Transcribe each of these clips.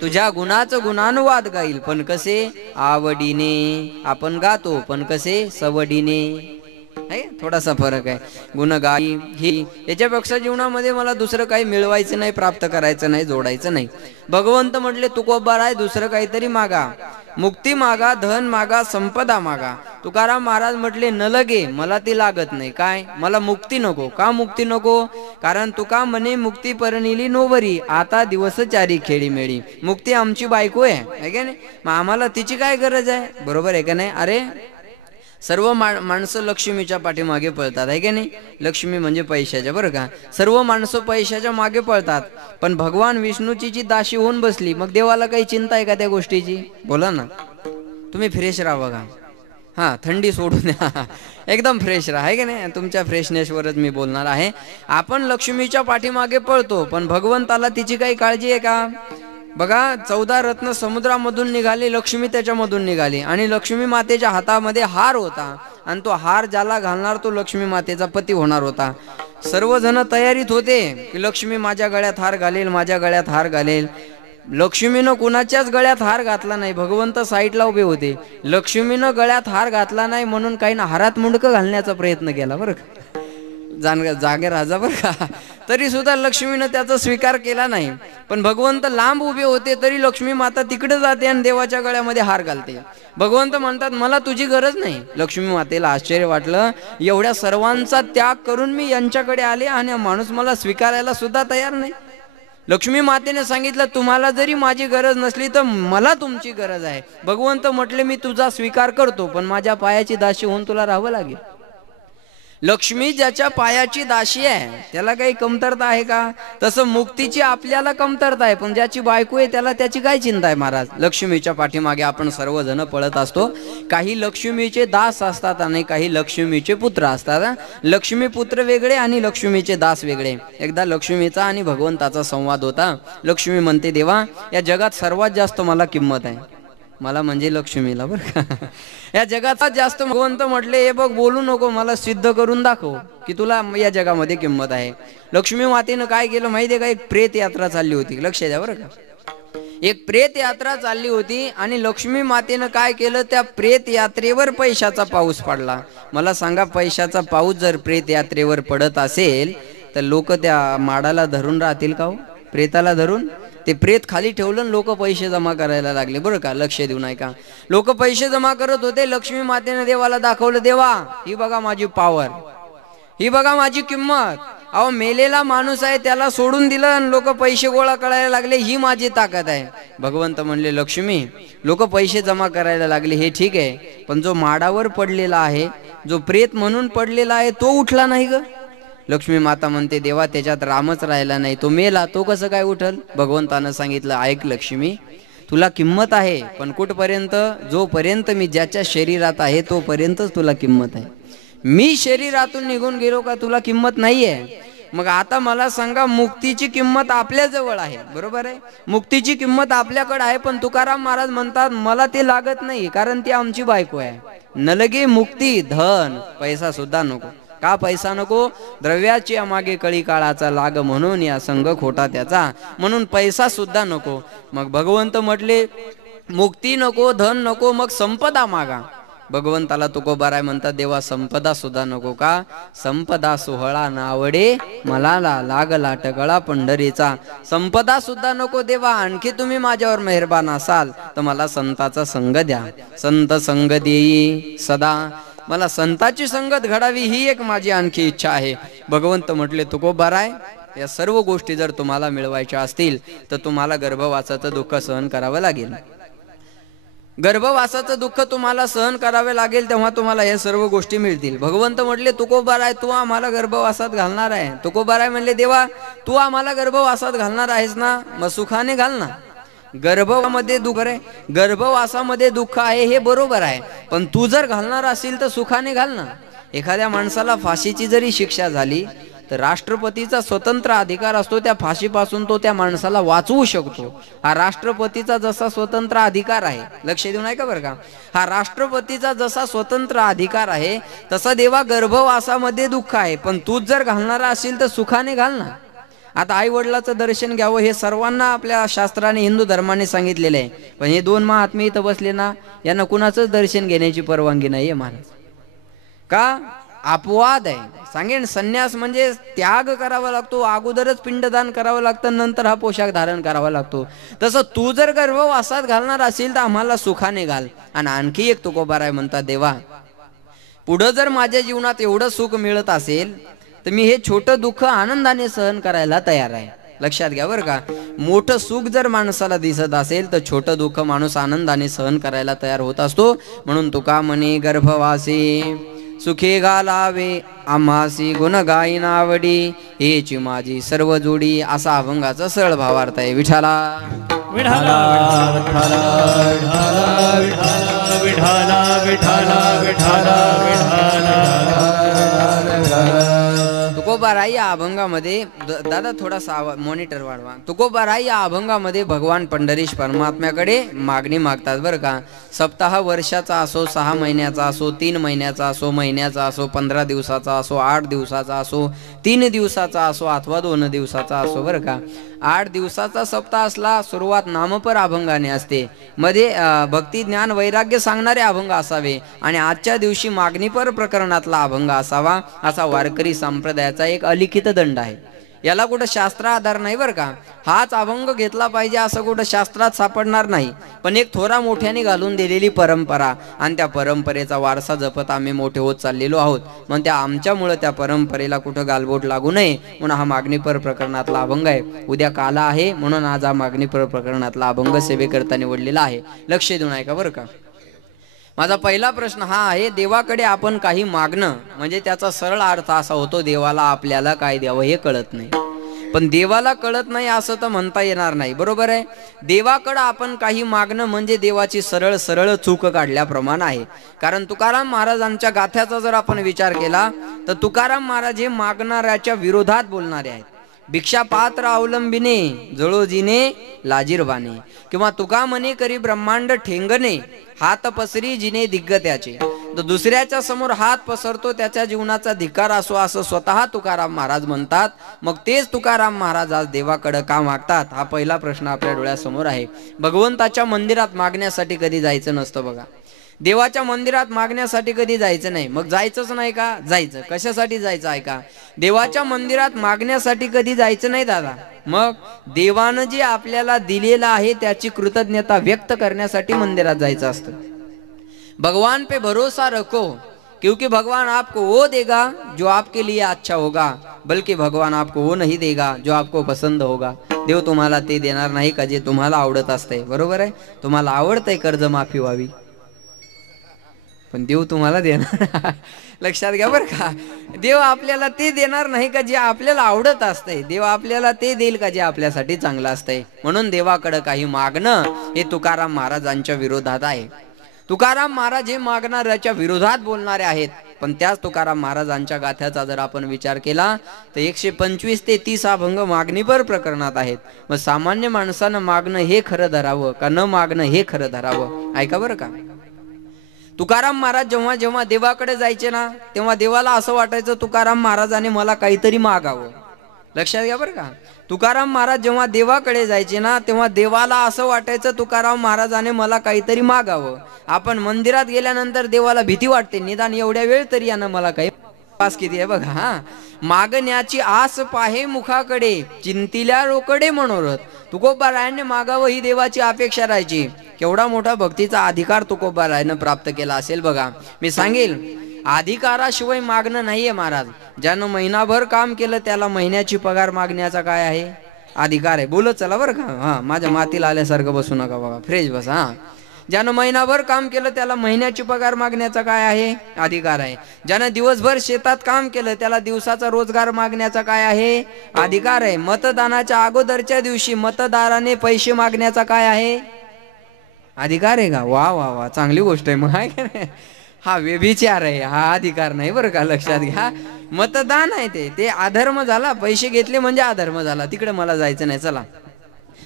तुझ्या गुणाचं गुणानुवाद गाईल, पण कसे? आवडीने. आपण गातो पण कसे? सवडीने. आहे थोडासा फरक आहे. गुण गाई ही याच्यापेक्षा जीवनामध्ये मला दुसरं काही मिळवायचं नाही, प्राप्त करायचं नाही, जोडायचं नाही. भगवंत म्हटले तुकोबार आहे, दुसरं काहीतरी मागा. मुक्ती मागा, धन मागा, संपदा मागा. तुकाराम महाराज म्हटले न लगे, मला ती लागत नाही. काय? मला मुक्ती नको. का मुक्ती नको? कारण तुका म्हणे मुक्ती परनिली नोवरी, आता दिवस चारी खेळी मेळी. मुक्ती आमची बायको आहे का नाही? मग आम्हाला तिची काय गरज आहे? बरोबर आहे का नाही? अरे सर्व माणसं लक्ष्मीच्या पाठीमागे पळतात आहे का नाही? लक्ष्मी म्हणजे पैशाच्या, बरं का. सर्व माणसं पैशाच्या मागे पळतात, पण भगवान विष्णूची जी दाशी होऊन बसली, मग देवाला काही चिंता आहे का त्या गोष्टीची? बोला ना. तुम्ही फ्रेश राहा बघा. हां, थंडी सोडून द्या, एकदम फ्रेश राहा आहे की नाही? तुमच्या फ्रेशनेसवरच मी बोलणार आहे. आपण लक्ष्मीच्या पाठीमागे पळतो, पण भगवंताला तिची काही काळजी आहे का? बघा, 14 रत्न समुद्रामधून निघाली, लक्ष्मी त्याच्यामधून निघाली, आणि लक्ष्मी मातेच्या हातामध्ये हार होता, आणि तो हार ज्याला घालणार तो लक्ष्मी मातेचा पती होणार होता. सर्वजण तयारीत होते की लक्ष्मी माझ्या गळ्यात हार घालेल, माझ्या गळ्यात हार घालेल. लक्ष्मीनं कुणाच्याच गळ्यात हार घातला नाही. भगवंत साईडला उभे होते. लक्ष्मीनं गळ्यात हार घातला नाही म्हणून काही ना हारात मुंडकं घालण्याचा प्रयत्न केला, बरं का. जागे राजा, बरं का. तरी सुद्धा लक्ष्मीनं त्याचा स्वीकार केला नाही. पण भगवंत लांब उभे होते, तरी लक्ष्मी माता तिकडे जाते आणि देवाच्या गळ्यामध्ये हार घालते. भगवंत म्हणतात मला तुझी गरज नाही. लक्ष्मी मातेला आश्चर्य वाटलं, एवढ्या सर्वांचा त्याग करून मी यांच्याकडे आले आणि माणूस मला स्वीकारायला सुद्धा तयार नाही. लक्ष्मी मातेने सांगितलं तुम्हाला जरी माझी गरज नसली तर मला तुमची गरज आहे. भगवंत म्हटले मी तुझा स्वीकार करतो, पण माझ्या पायाची दासी होऊन तुला राहावं लागेल. लक्ष्मी ज्याच्या पायाची दासी आहे त्याला काही कमतरता आहे का? तसं मुक्तीची आपल्याला कमतरता आहे, पण ज्याची बायको आहे त्याला त्याची काय चिंता आहे महाराज? लक्ष्मीच्या पाठीमागे आपण सर्वजण पळत असतो. काही लक्ष्मीचे दास असतात आणि काही लक्ष्मीचे पुत्र असतात. लक्ष्मी पुत्र वेगळे आणि लक्ष्मीचे दास वेगळे. एकदा लक्ष्मीचा आणि भगवंताचा संवाद होता. लक्ष्मी म्हणते देवा, या जगात सर्वात जास्त मला किंमत आहे. मला म्हणजे लक्ष्मीला, बरं का. या जगाचा जास्त. भगवंत म्हटले हे बघ, बोलू नको, मला सिद्ध करून दाखव की तुला या जगामध्ये किंमत आहे. लक्ष्मी मातेनं काय केलं माहिती आहे का? एक प्रेत यात्रा चालली होती. लक्ष द्या बरं का. एक प्रेत यात्रा चालली होती आणि लक्ष्मी मातेनं काय केलं? त्या प्रेत यात्रेवर पैशाचा पाऊस पडला. मला सांगा, पैशाचा पाऊस जर प्रेत यात्रेवर पडत असेल तर लोक त्या माडाला धरून राहतील का हो? प्रेताला धरून? ते प्रेत खाली ठेवलं, लोक पैसे जमा करायला लागले, बरं का. लक्ष देऊ नये का. लोक पैसे जमा करत होते. लक्ष्मी मातेने देवाला दाखवलं, देवा ही बघा माझी पॉवर, ही बघा माझी किंमत. अहो, मेलेला माणूस आहे त्याला सोडून दिलं आणि लोक पैसे गोळा करायला लागले, ही माझी ताकद आहे. भगवंत म्हणले लक्ष्मी, लोक पैसे जमा करायला लागले हे ठीक आहे, पण जो माडावर पडलेला आहे, जो प्रेत म्हणून पडलेला आहे, तो उठला नाही ग. लक्ष्मी माता म्हणते देवा, त्याच्यात रामच राहिला नाही, तो मेला, तो कसं काय उठल? भगवंतानं सांगितलं ऐक लक्ष्मी, तुला किंमत आहे, पण कुठपर्यंत? जोपर्यंत मी ज्याच्या शरीरात आहे तोपर्यंतच तुला किंमत आहे. मी शरीरातून निघून गेलो का तुला किंमत नाहीये. मग आता मला सांगा, मुक्तीची किंमत आपल्या जवळ आहे, बरोबर आहे. मुक्तीची किंमत आपल्याकडे आहे, पण तुकाराम महाराज म्हणतात मला ते लागत नाही, कारण ती आमची बायको आहे. न लगे मुक्ती, धन, पैसा सुद्धा नको. का पैसा नको? द्रव्याची मागे कळी काळाचा लाग, म्हणून या संग खोटा त्याचा, म्हणून पैसा सुद्धा नको. मग भगवंत म्हटले मुक्ती नको, धन नको, मग संपदा मागा. भगवंताला तुकोबाराय म्हणतात देवा, संपदा सुद्धा नको का? संपदा सोहळा नावडे मला, लागला टगळा पंढरीचा. संपदा सुद्धा नको देवा, आणखी तुम्ही माझ्यावर मेहरबान असाल तर मला संताचा संग द्या. संत संग देई सदा, मला संताची संगत घडावी ही एक माझी आणखी इच्छा आहे. भगवंत म्हटले तुकोबाराय, या सर्व गोष्टी जर तुम्हाला मिळवायच्या असतील तर तुम्हाला गर्भवासाचं दुःख सहन करावं लागेल. गर्भवासाचं दुःख तुम्हाला सहन करावे लागेल, तेव्हा तुम्हाला या सर्व गोष्टी मिळतील. भगवंत म्हटले तुकोबाराय, तू आम्हाला गर्भवासात घालणार आहे. तुकोबाराय म्हणले देवा, तू आम्हाला गर्भवासात घालणार आहेस ना, मग सुखाने घाल ना. गर्भवासामध्ये दुःख आहे, गर्भवासामध्ये दुःख आहे हे बरोबर आहे, पण तू जर घालणार असेल तर सुखाने घाल ना. एखाद्या माणसाला फाशीची जरी शिक्षा झाली तर राष्ट्रपतीचा स्वतंत्र अधिकार असतो, त्या फाशीपासून तो त्या माणसाला वाचवू शकतो. हा राष्ट्रपतीचा जसा स्वतंत्र अधिकार आहे, लक्ष देऊ नये का बरं का. हा राष्ट्रपतीचा जसा स्वतंत्र अधिकार आहे तसा देवा गर्भवासामध्ये दुःख आहे, पण तूच जर घालणारा असेल तर सुखाने घाल ना. आता आई वडिलाचं दर्शन घ्यावं हे सर्वांना आपल्या शास्त्राने हिंदू धर्माने सांगितलेलं आहे, पण हे दोन महात्मे इथं बसले ना, यांना कुणाचंच दर्शन घेण्याची परवानगी नाहीये महाराज. का? अपवाद आहे. सांगेन संन्यास म्हणजे त्याग करावा लागतो, अगोदरच पिंडदान करावं लागतं, नंतर हा पोशाख धारण करावा लागतो. तसं तू जर गर्भवासात घालणार असेल तर आम्हाला सुखाने घाल. आणि आणखी एक तुकोबाराय म्हणतात, देवा पुढं जर माझ्या जीवनात एवढं सुख मिळत असेल तर मी हे छोटं दुःख आनंदाने सहन करायला तयार आहे. लक्षात घ्या बरं का, मोठं सुख जर माणसाला दिसत असेल तर छोटं दुःख माणूस आनंदाने सहन करायला तयार होत असतो. म्हणून तुका म्हणे गर्भवासी सुखे घालावे आम्हासी गुण गायी नावडी हेची माझी सर्व जोडी, असा अभंगाचा सरळ भावार्थ आहे. विठाला विठाला विठाला विठाला विठाला विठाला विठाला तुकोबाराई या अभंगामध्ये, दादा थोडासा मॉनिटर वाढवा. तुकोबाराई या अभंगामध्ये भगवान पंढरीश परमात्म्याकडे मागणी मागतात बरं का. सप्ताह वर्षाचा असो, 6 महिन्याचा असो, 3 महिन्याचा असो, महिन्याचा असो, 15 दिवसाचा असो, 8 दिवसाचा असो, 3 दिवसाचा असो अथवा 2 दिवसाचा असो बरं का. 8 दिवसाचा सप्ताह असला, सुरुवात नामपर अभंगाने असते, मध्ये भक्ती ज्ञान वैराग्य सांगणारे अभंग असावे आणि आजच्या दिवशी मागणीपर प्रकरणातला अभंग असावा, असा वारकरी संप्रदायाचा एक अलिखित दंड आहे. याला कुठं शास्त्र आधार नाही बरं का. हाच अभंग घेतला पाहिजे असं कुठं शास्त्रात सापडणार नाही, पण एक थोरा मोठ्याने घालून दिलेली परंपरा आणि त्या परंपरेचा वारसा जपत आम्ही मोठे होत चाललेलो आहोत. मग त्या आमच्यामुळं त्या परंपरेला कुठं गालबोट लागू नये म्हणून हा मागणीपर प्रकरणातला अभंग आहे. उद्या काला आहे म्हणून आज हा मागणीपर प्रकरणातला अभंग सेवेकरता निवडलेला आहे. लक्ष देऊन ऐका बरं का. माझा पहिला प्रश्न हा आहे, देवाकडे आपण काही मागणं म्हणजे त्याचा सरळ अर्थ असा होतो, देवाला आपल्याला काय द्यावं हे कळत नाही. पण देवाला कळत नाही असं तर म्हणता येणार नाही, बरोबर आहे. देवाकडे आपण काही मागणं म्हणजे देवाची सरळ सरळ चूक काढल्याप्रमाणे आहे. कारण तुकाराम महाराजांच्या गाथ्याचा जर आपण विचार केला तर तुकाराम महाराज हे मागणाऱ्याच्या विरोधात बोलणारे आहेत. भिक्षा पात्र अवलंबिने जळोजीने लाजीरवाने, किंवा तुका म्हणे करी ब्रह्मांड ठेंगणे हात पसरी जिने दिग्गत्याचे. तर दुसऱ्याच्या समोर हात पसरतो त्याच्या जीवनाचा धिक्कार असो असं स्वतः तुकाराम महाराज म्हणतात. मग तेच तुकाराम महाराज आज देवाकडे का मागतात, हा पहिला प्रश्न आपल्या डोळ्यासमोर आहे. भगवंताच्या मंदिरात मागण्यासाठी कधी जायचं नसतं बघा. देवाच्या मंदिरात मागण्यासाठी कधी जायचं नाही. मग जायचंच नाही का? जायचं. कशासाठी जायचं आहे का? देवाच्या मंदिरात मागण्यासाठी कधी जायचं नाही दादा. मग देवानं जे आपल्याला दिलेलं आहे त्याची कृतज्ञता व्यक्त करण्यासाठी मंदिरात जायचं असतं. भगवान पे भरोसा रखो क्योंकि भगवान आपको वो देगा जो आपके लिए अच्छा होगा, बल्कि भगवान आपको वो नहीं देगा जो आपको पसंद होगा. देव तुम्हाला ते देणार नाही का जे तुम्हाला आवडत असतंय, बरोबर आहे. तुम्हाला आवडतंय कर्जमाफी व्हावी, पण देव तुम्हाला देणार लक्षात घ्या बरं का. देव आपल्याला ते देणार नाही का जे आपल्याला आवडत असतंय, देव आपल्याला ते देईल का जे आपल्यासाठी चांगलं असतंय. म्हणून देवाकडे काही मागणं हे तुकाराम महाराजांच्या विरोधात आहे. तुकाराम महाराज हे मागणाऱ्याच्या विरोधात बोलणारे आहेत. पण त्याच तुकाराम महाराजांच्या गाथ्याचा जर आपण विचार केला तर 125 ते 30 अभंग मागणीपर प्रकरणात आहेत. मग सामान्य माणसानं मागणं हे खरं धरावं का न मागणं हे खरं धरावं, ऐका बरं का. तुकाराम महाराज जेव्हा जेव्हा देवाकडे जायचे ना तेव्हा देवाला असं वाटायचं तुकाराम महाराजाने मला काहीतरी मागावं. लक्षात घ्या बरं का. तुकाराम महाराज जेव्हा देवाकडे जायचे ना तेव्हा देवाला असं वाटायचं तुकाराम महाराजाने मला काहीतरी मागावं. आपण मंदिरात गेल्यानंतर देवाला भीती वाटते, निदान एवढ्या वेळ तरी यानं मला काही पास किती आहे बघा. हा, मागण्याची आस पाहे मुखाकडे चिंतिल्या रोकडे मनोरथ. तुकोबारायांनी मागावं ही देवाची अपेक्षा राहायची. केवढा मोठा भक्तीचा अधिकार तुकोबारायानं प्राप्त केला असेल बघा. मी सांगेल अधिकाराशिवाय मागणं नाहीये महाराज. ज्यानं महिनाभर काम केलं त्याला महिन्याची पगार मागण्याचा काय आहे अधिकार आहे. बोलत चला बरं का. हा, माझ्या मातीला आल्यासारखं बसू नका बघा, फ्रेश बस. हा, ज्यानं महिनाभर काम केलं त्याला महिन्याची पगार मागण्याचा काय आहे अधिकार आहे. ज्यानं दिवसभर शेतात काम केलं त्याला दिवसाचा रोजगार मागण्याचा काय आहे अधिकार आहे. मतदानाच्या अगोदरच्या दिवशी मतदाराने पैसे मागण्याचा काय आहे अधिकार आहे का. वा वा वा, चांगली गोष्ट आहे. मग हा व्यभिचार आहे, हा अधिकार नाही बरं का. लक्षात घ्या, मतदान आहे ते अधर्म झाला. पैसे घेतले म्हणजे अधर्म झाला, तिकडे मला जायचं नाही. चला,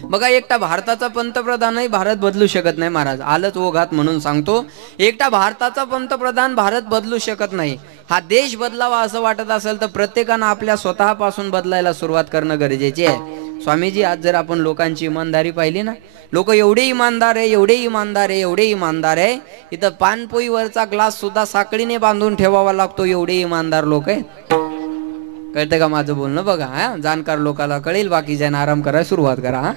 बघा, एकटा भारताचा पंतप्रधानही भारत बदलू शकत नाही महाराज. आलंच ओघात म्हणून सांगतो, एकटा भारताचा पंतप्रधान भारत बदलू शकत नाही. हा देश बदलावा असं वाटत असेल तर प्रत्येकानं आपल्या स्वतःपासून बदलायला सुरुवात करणं गरजेचे आहे. स्वामीजी, आज जर आपण लोकांची इमानदारी पाहिली ना, लोक एवढे इमानदार आहे, एवढे इमानदार आहे, एवढे इमानदार आहे, इथं पानपोईवरचा ग्लास सुद्धा साखळीने बांधून ठेवावा लागतो, एवढे इमानदार लोक आहेत. कळतं का माझं बोलणं? बघा, हा जाणकार लोकांना कळेल, बाकीच्यांना आराम करायला सुरुवात करा.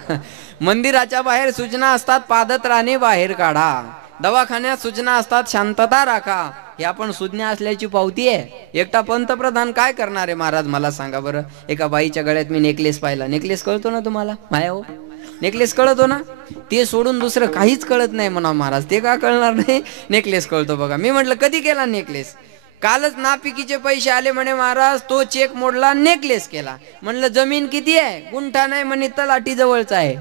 मंदिराच्या बाहेर सूचना असतात, पादत राणे बाहेर काढा. दवाखान्यात सूचना असतात, शांतता राखा. हे आपण सुज्ञा असल्याची पावती आहे. एकटा पंतप्रधान काय करणार आहे महाराज, मला सांगा बरं. एका बाईच्या गळ्यात मी नेकलेस पाहिला. नेकलेस कळतो ना तुम्हाला? माया हो, नेकलेस कळतो ना? ते सोडून दुसरं काहीच कळत नाही म्हणा महाराज. ते का कळणार नाही? नेकलेस कळतो. बघा, मी म्हटलं कधी केला नेकलेस? कालच नापिकीचे पैसे आले म्हणे महाराज, तो चेक मोडला, नेकलेस केला. म्हणलं जमीन किती आहे? गुंठा नाही म्हणे, तलाठी जवळचा आहे.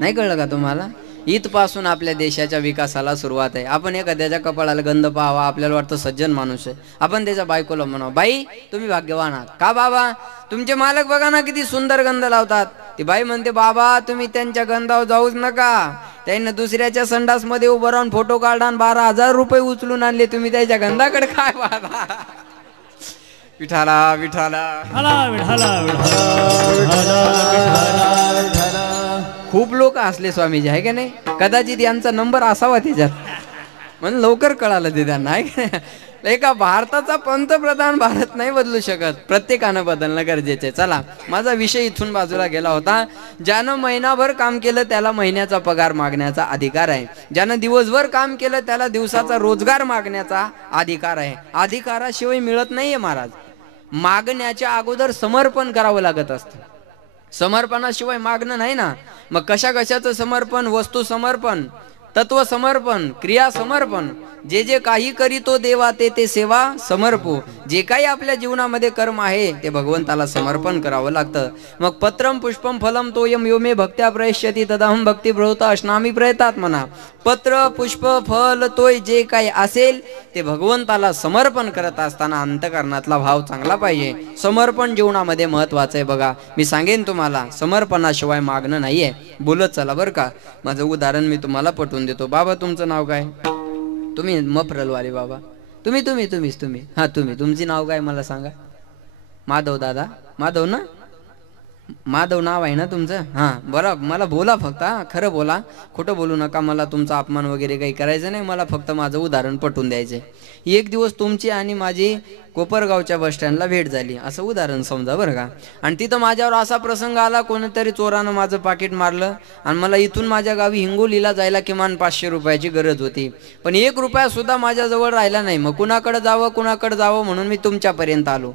नाही कळलं का तुम्हाला? इथपासून आपल्या देशाच्या विकासाला सुरुवात आहे. आपण एखाद्याच्या कपाळाला गंध पाहावा, आपल्याला वाटतं सज्जन माणूस आहे, आपण त्याच्या बायकोला म्हणावं, बाई तुम्ही भाग्यवान आहात. का बाबा? तुमचे मालक बघा ना किती सुंदर गंध लावतात. ती बाई म्हणते, बाबा तुम्ही त्यांच्या गंधावर जाऊच नका, त्यांना दुसऱ्याच्या संडास मध्ये उभं राहून फोटो काढा आणि 12,000 रुपये उचलून आणले, तुम्ही त्याच्या गंधाकडे काय पाहता? विठाला विठाला खूप लोक असले स्वामीजी, आहे का नाही? कदाचित यांचा नंबर असावा त्याच्यात, म्हणून लवकर कळालं ते त्यांना, आहे का नाही? एका भारताचा पंतप्रधान भारत नाही बदलू शकत, प्रत्येकानं बदलणं गरजेचं आहे. चला, माझा विषय इथून बाजूला गेला होता. ज्यानं महिनाभर काम केलं त्याला महिन्याचा पगार मागण्याचा अधिकार आहे. ज्यानं दिवसभर काम केलं त्याला दिवसाचा रोजगार मागण्याचा अधिकार आहे. अधिकाराशिवाय मिळत नाहीये महाराज. मागण्याच्या अगोदर समर्पण करावं लागत असतं. समर्पणाशिवाय मागणं नाही ना. मग कशा कशाचं समर्पण? वस्तू समर्पण, तत्व समर्पण, क्रिया समर्पण. जे जे काही करीतो देवा ते ते सेवा समर्पो. जे काही आपल्या जीवनामध्ये कर्म आहे ते भगवंताला समर्पण करावं लागतं. मग पत्रम पुष्पम फलम तोयम यो मे भक्त्या प्रयश्यती तदाहम भक्ती प्रवृत्त अश्नामी प्रयतात म्हणा. पत्र पुष्प फल तोय जे काही असेल ते भगवंताला समर्पण करत असताना अंतकरणातला भाव चांगला पाहिजे. समर्पण जीवनामध्ये महत्वाचं आहे. बघा, मी सांगेन तुम्हाला, समर्पणाशिवाय मागणं नाहीये. बोलत चला बरं का. माझं उदाहरण मी तुम्हाला पटवून देतो. बाबा तुमचं नाव काय? तुम्ही मफरलवाले बाबा, तुम्ही हा तुम्ही, तुमची नाव काय मला सांगा? माधव दादा. माधव ना? माधव नाव आहे ना तुमचं? हां बरं, मला बोला फक्त, खरं बोला, खोटं बोलू नका. मला तुमचा अपमान वगैरे काही करायचं नाही. मला फक्त माझं उदाहरण पटवून द्यायचं आहे. एक दिवस तुमची आणि माझी कोपरगावच्या बसस्टँडला भेट झाली, असं उदाहरण समजा बरं का. आणि तिथं माझ्यावर असा प्रसंग आला, कोणीतरी चोरानं माझं पाकिट मारलं आणि मला इथून माझ्या गावी हिंगोलीला जायला किमान 500 रुपयाची गरज होती. पण 1 रुपया सुद्धा माझ्याजवळ राहिला नाही. मग कुणाकडे जावं म्हणून मी तुमच्यापर्यंत आलो.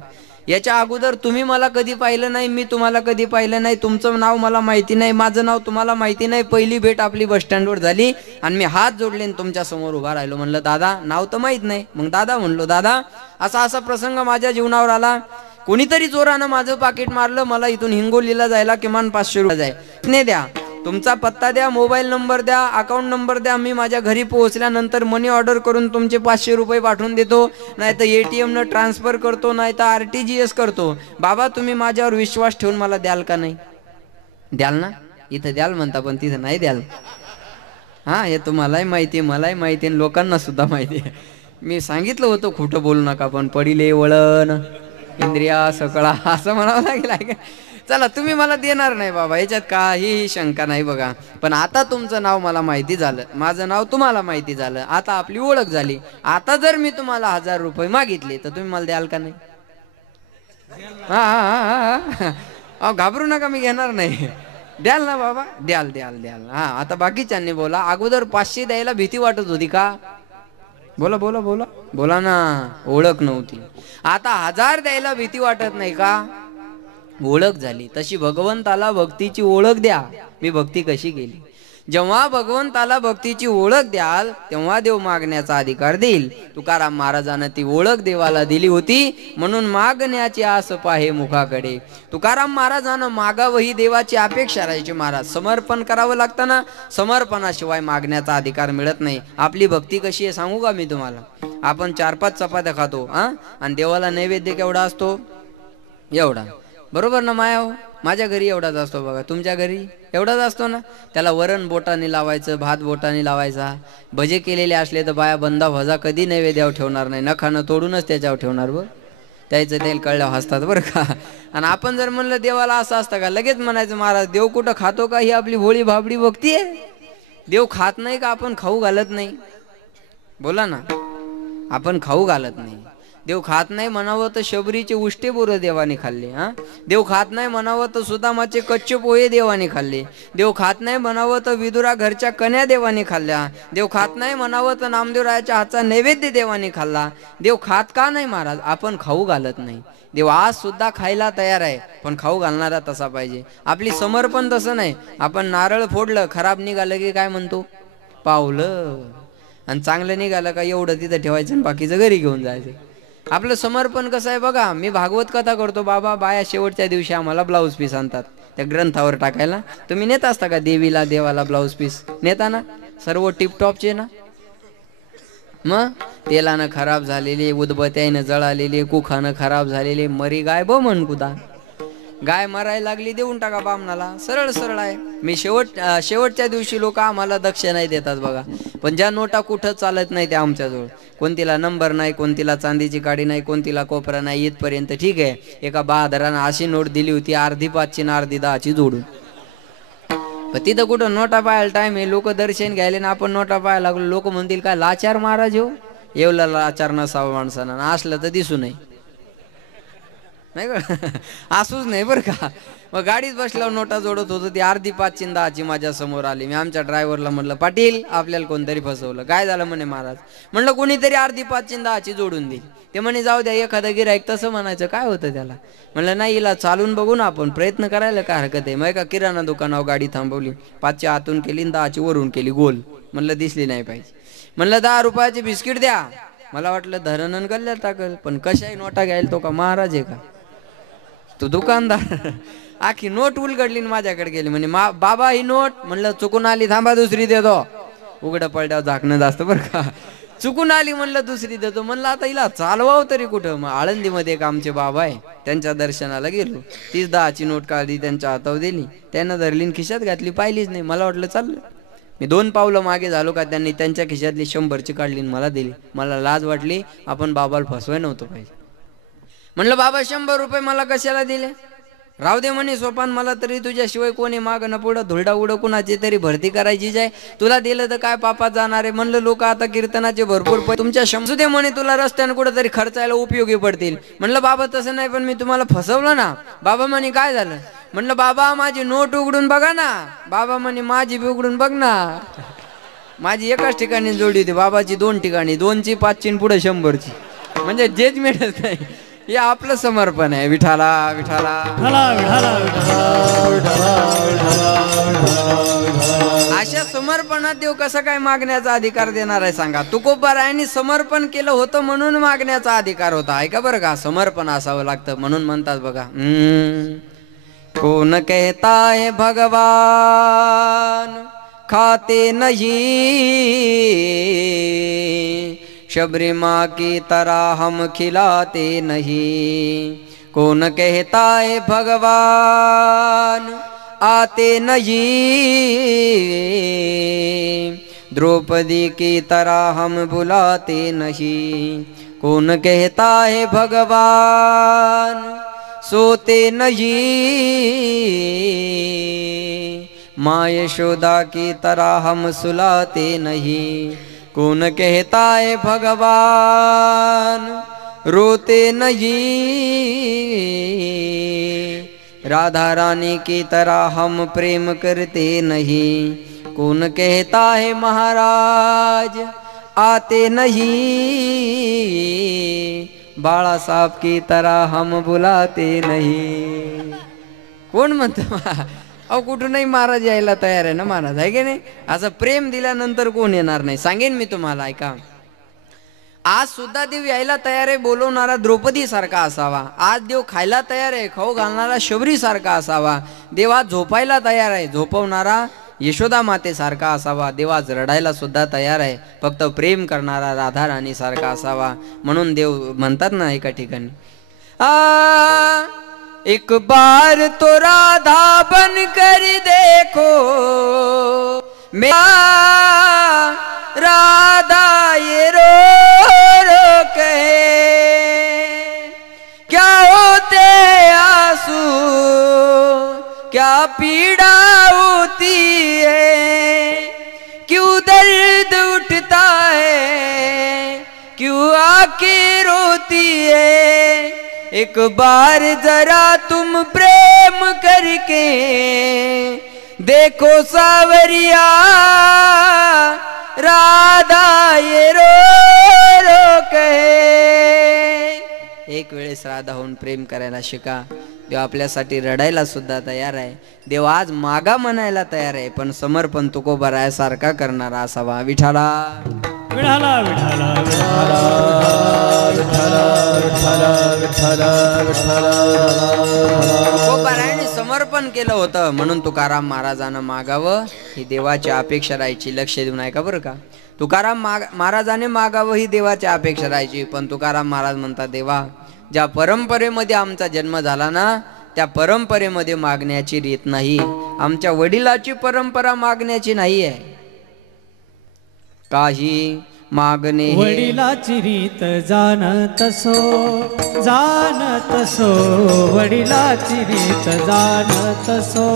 याच्या अगोदर तुम्ही मला कधी पाहिलं नाही, मी तुम्हाला कधी पाहिलं नाही. तुमचं नाव मला माहिती नाही, माझं नाव तुम्हाला माहिती नाही. पहिली भेट आपली बसस्टँडवर झाली आणि मी हात जोडले आणि तुमच्या समोर उभा राहिलो. म्हणलं दादा, नाव तर माहित नाही. मग दादा म्हणलो, दादा असा असा प्रसंग माझ्या जीवनावर आला. कोणीतरी चोरानं माझं पाकिट मारलं, मला इथून हिंगोलीला जायला किमान 500 रुपये जाय द्या. तुमचा पत्ता द्या, मोबाईल नंबर द्या, अकाउंट नंबर द्या. मी माझ्या घरी पोहोचल्यानंतर मनी ऑर्डर करून तुमचे 500 रुपये पाठवून देतो, नाही तर ATM न ट्रान्सफर करतो, नाही तर RTGS करतो. बाबा तुम्ही माझ्यावर विश्वास ठेवून मला द्याल का नाही? द्याल ना? इथं द्याल म्हणता पण तिथं नाही द्याल. हा, हे तुम्हालाही माहिती, मलाही माहिती आणि लोकांना सुद्धा माहिती आहे. मी सांगितलं होतं खोटं बोलू नका, पण पडिले वळण इंद्रिया सकळा असं म्हणावं लागेल. चला, तुम्ही मला देणार नाही बाबा, याच्यात काहीही शंका नाही. बघा, पण आता तुमचं नाव मला माहिती झालं, माझं नाव तुम्हाला माहिती झालं, आता आपली ओळख झाली. आता जर मी तुम्हाला 1000 रुपये मागितले तर तुम्ही मला द्याल का नाही? हा, घाबरू नका, मी घेणार नाही. द्याल ना बाबा? द्याल द्याल द्याल. हा, आता बाकीच्यांनी बोला. अगोदर 500 द्यायला भीती वाटत होती का? बोला बोला बोला बोला ना. ओळख नव्हती. आता 1000 द्यायला भीती वाटत नाही का? ओळख झाली. तशी भगवंताला भक्तीची ओळख द्या. मी भक्ती कशी केली? जेव्हा भगवंताला भक्तीची ओळख द्याल तेव्हा देव मागण्याचा अधिकार देईल. तुकाराम महाराजांना ती ओळख देवाला दिली होती, म्हणून मागण्याची आस पाहे मुखाकडे. तुकाराम महाराजांना मागावही देवाची अपेक्षा राहायची. महाराज समर्पण करावं लागतं ना, समर्पणाशिवाय मागण्याचा अधिकार मिळत नाही. आपली भक्ती कशी आहे सांगू का मी तुम्हाला? आपण 4-5 चपात्या खातो आणि देवाला नैवेद्य केवढा असतो? एवढा. बरोबर ना माया हो? माझ्या घरी एवढाच असतो बघा, तुमच्या घरी एवढाच असतो ना. त्याला वरण बोटाने लावायचं, भात बोटाने लावायचा. भजे केलेले असले तर बाया बंदा भजा कधी नैवेद्यावर ठेवणार नाही, नखानं तोडूनच त्याच्यावर ठेवणार. बरं त्याचं तेल कळलं हसतात बरं का. आणि आपण जर म्हणलं देवाला असं असतं का, लगेच म्हणायचं महाराज देव कुठं खातो का, ही आपली भोळी भाबडी भक्ती आहे. देव खात नाही का, आपण खाऊ घालत नाही. बोला ना, आपण खाऊ घालत नाही. देव खात नाही म्हणावं तर शबरीचे उष्टे बोरं देवाने खाल्ले. देव खात नाही म्हणावं तर सुदामाचे कच्चे पोहे देवाने खाल्ले. देव खात नाही म्हणावं तर विदुरा घरच्या कन्या देवाने खाल्ल्या. देव खात नाही म्हणावं तर नामदेवरायाच्या हातचा नैवेद्य देवाने खाल्ला. देव खात का नाही महाराज, आपण खाऊ घालत नाही. देव आज सुद्धा खायला तयार आहे, पण खाऊ घालणारा तसा पाहिजे. आपली समर्पण तसं नाही. आपण नारळ फोडलं, खराब निघालं की काय म्हणतो, पावलं. आणि चांगलं निघालं का एवढं तिथं ठेवायचं आणि बाकीचं घरी घेऊन जायचं. आपलं समर्पण कसं आहे बघा. मी भागवत कथा करतो बाबा, बाया शेवटच्या दिवशी आम्हाला ब्लाऊज पीस आणतात त्या ग्रंथावर टाकायला. तुम्ही नेत असता का देवीला देवाला ब्लाऊज पीस? नेता ना, सर्व टिपटॉपचे ना. मग तेलानं खराब झालेले, उदबत्यानं जळालेले, कुखानं खराब झालेले, मरी गाय म्हण कुदा. गाय मरायला लागली देऊन टाका बामणाला, सरळ सरळ आहे. मी शेवटच्या दिवशी लोक आम्हाला दक्षिणा देतात बघा. पण ज्या नोटा कुठं चालत नाही त्या आमच्याजवळ. कोणतीला नंबर नाही, कोणतीला चांदीची काडी नाही, कोणतीला कोपरा नाही, इथपर्यंत ठीक आहे. एका बहादरानं अशी नोट दिली होती, अर्धी 5ची आणि अर्धी 10ची जोडून. पण तिथं कुठं नोटा पाहायला टाइम आहे. लोक दर्शन घ्यायला ना आपण नोटा पाहायला लागलो. लोक म्हणतील काय लाचार महाराज हो, येवला लाचार नसावं माणसानं, असलं तर दिसू नये नाही का. असूच नाही बरं का. मग गाडीत बसल्यावर नोटा जोडत होतो, ती अर्धी 5ची आणि 10ची माझ्या समोर आली. मी आमच्या ड्रायव्हरला म्हणलं, पाटील आपल्याला कोणतरी फसवलं. काय झालं म्हणे महाराज. म्हणलं कोणीतरी अर्धी 5ची आणि 10ची जोडून दिली. ते म्हणे जाऊ द्या, एखादं गिऱ्हाईक तसं म्हणायचं काय होतं त्याला. म्हणलं नाही, हिला चालून बघू ना आपण, प्रयत्न करायला काय हरकत आहे. मग एका किराणा दुकानावर गाडी थांबवली, 5ची आतून केली आणि 10ची वरून केली गोल. म्हणलं दिसली नाही पाहिजे. म्हणलं 10 रुपयाचे बिस्किट द्या. मला वाटलं धरणन गल्ल्यात टाकल, पण कशाही नोटा घ्यायला तो का महाराज आहे का, तो दुकानदार. आखी नोट उलगडली माझ्याकडे गेली. म्हणे बाबा ही नोट. म्हणलं चुकून आली, थांबा दुसरी देतो. उघडं पडल्यावर झाकणं जास्त बरं का. चुकून आली म्हणलं दुसरी देतो. म्हणलं आता हिला चालवाव तरी कुठं. मग आळंदीमध्ये एक आमचे बाबा आहे, त्यांच्या दर्शनाला गेलो. 30 10ची नोट काढली, त्यांच्या हातावर दिली. त्यांना धरलीन खिशात घातली, पाहिलीच नाही. मला वाटलं चाललं. मी 2 पावलं मागे झालो का त्यांनी त्यांच्या खिशातली 100ची काढली मला दिली. मला लाज वाटली, आपण बाबाला फसवाय नव्हतं पाहिजे. म्हणलं बाबा 100 रुपये मला कशाला दिले. राहू दे म्हणे सोपान, मला तरी तुझ्याशिवाय कोणी मागं न पुढं धुरडा उडं कुणाची तरी भरती करायची जाय, तुला दिलं तर काय पापात जाणार आहे. म्हणलं लोक आता कीर्तनाचे भरपूर तुमच्या शंभू दे म्हणे, तुला रस्त्यानं कुठं तरी खर्चायला उपयोगी पडतील. म्हणलं बाबा तसं नाही, पण मी तुम्हाला फसवलं ना. बाबा म्हणे काय झालं. म्हणलं बाबा माझी नोट उघडून बघा ना. बाबा म्हणे माझी बी उघडून बघ ना. माझी एकाच ठिकाणी जोडी होती, बाबाची 2 ठिकाणी, 2ची 5ची पुढे 100ची. म्हणजे जजमेंटच नाही. हे आपलं समर्पण आहे. विठाला विठाला अशा समर्पणात देव कसं काय मागण्याचा अधिकार देणार आहे सांगा. तुकोबारायांनी समर्पण केलं होतं म्हणून मागण्याचा अधिकार होता. ऐका बरं का, समर्पण असावं लागतं. म्हणून म्हणतात बघा, कोण कहता है भगवान खाते नहीं, शबरी माँ की तरह हम खिलाते नहीं. कौन कहता है भगवान आते नहीं, द्रौपदी की तरह हम बुलाते नहीं. कौन कहता है भगवान सोते नहीं, माँ यशोदा की तरह हम सुलाते नहीं. कौन कहता है भगवान रोते नहीं, राधा रानी की तरह हम प्रेम करते नहीं. कौन कहता है महाराज आते नहीं, बाळा साहब की तरह हम बुलाते नहीं. कोण म्हणतो अहो कुठूनही महाराज यायला तयार आहे ना महाराज, आहे की नाही. असं प्रेम दिल्यानंतर कोण येणार नाही. सांगेन मी तुम्हाला, ऐका. आज सुद्धा देव यायला तयार आहे, बोलवणारा द्रौपदी सारखा असावा. आज देव खायला तयार आहे, खाऊ घालणारा शबरी सारखा असावा. देव आज झोपायला तयार आहे, झोपवणारा यशोदा माते सारखा असावा. देव आज रडायला सुद्धा तयार आहे, फक्त प्रेम करणारा राधा राणी सारखा असावा. म्हणून देव म्हणतात ना एका ठिकाणी, एक बार तो राधा बन कर देखो मेरा राधा ये रो रो कहे, क्या होते आंसू क्या पीड़ा होती है, क्यों दर्द उठता है, क्यों आके रोती है। एक बार जरा तुम प्रेम करके देखो सावरिया, राधा ये रो रो कहे। एक वेळेस राधाहून प्रेम करायला शिका. देव आपल्यासाठी रडायला सुद्धा तयार आहे. देव आज मागा म्हणायला तयार आहे, पण समर्पण तुकोबारायासारखा करणारा असावा. विठाला विठाला विठाला विठाला विठाला विठाला विठाला. तुकोबारायाने समर्पण केलं होतं म्हणून तुकाराम महाराजांना मागावं ही देवाची अपेक्षा राहायची. लक्ष देऊन ऐका बरं का. तुकाराम महाराजाने मागावं ही देवाची अपेक्षा राहायची, पण तुकाराम महाराज म्हणतात देवा ज्या परंपरेमध्ये आमचा जन्म झाला ना त्या परंपरेमध्ये मागण्याची रीत नाही. आमच्या वडिलाची परंपरा मागण्याची नाही आहे. काही मागणे वडिलाची रीत जाणत सो जाणत सो, वडिलाची रीत जाणत सो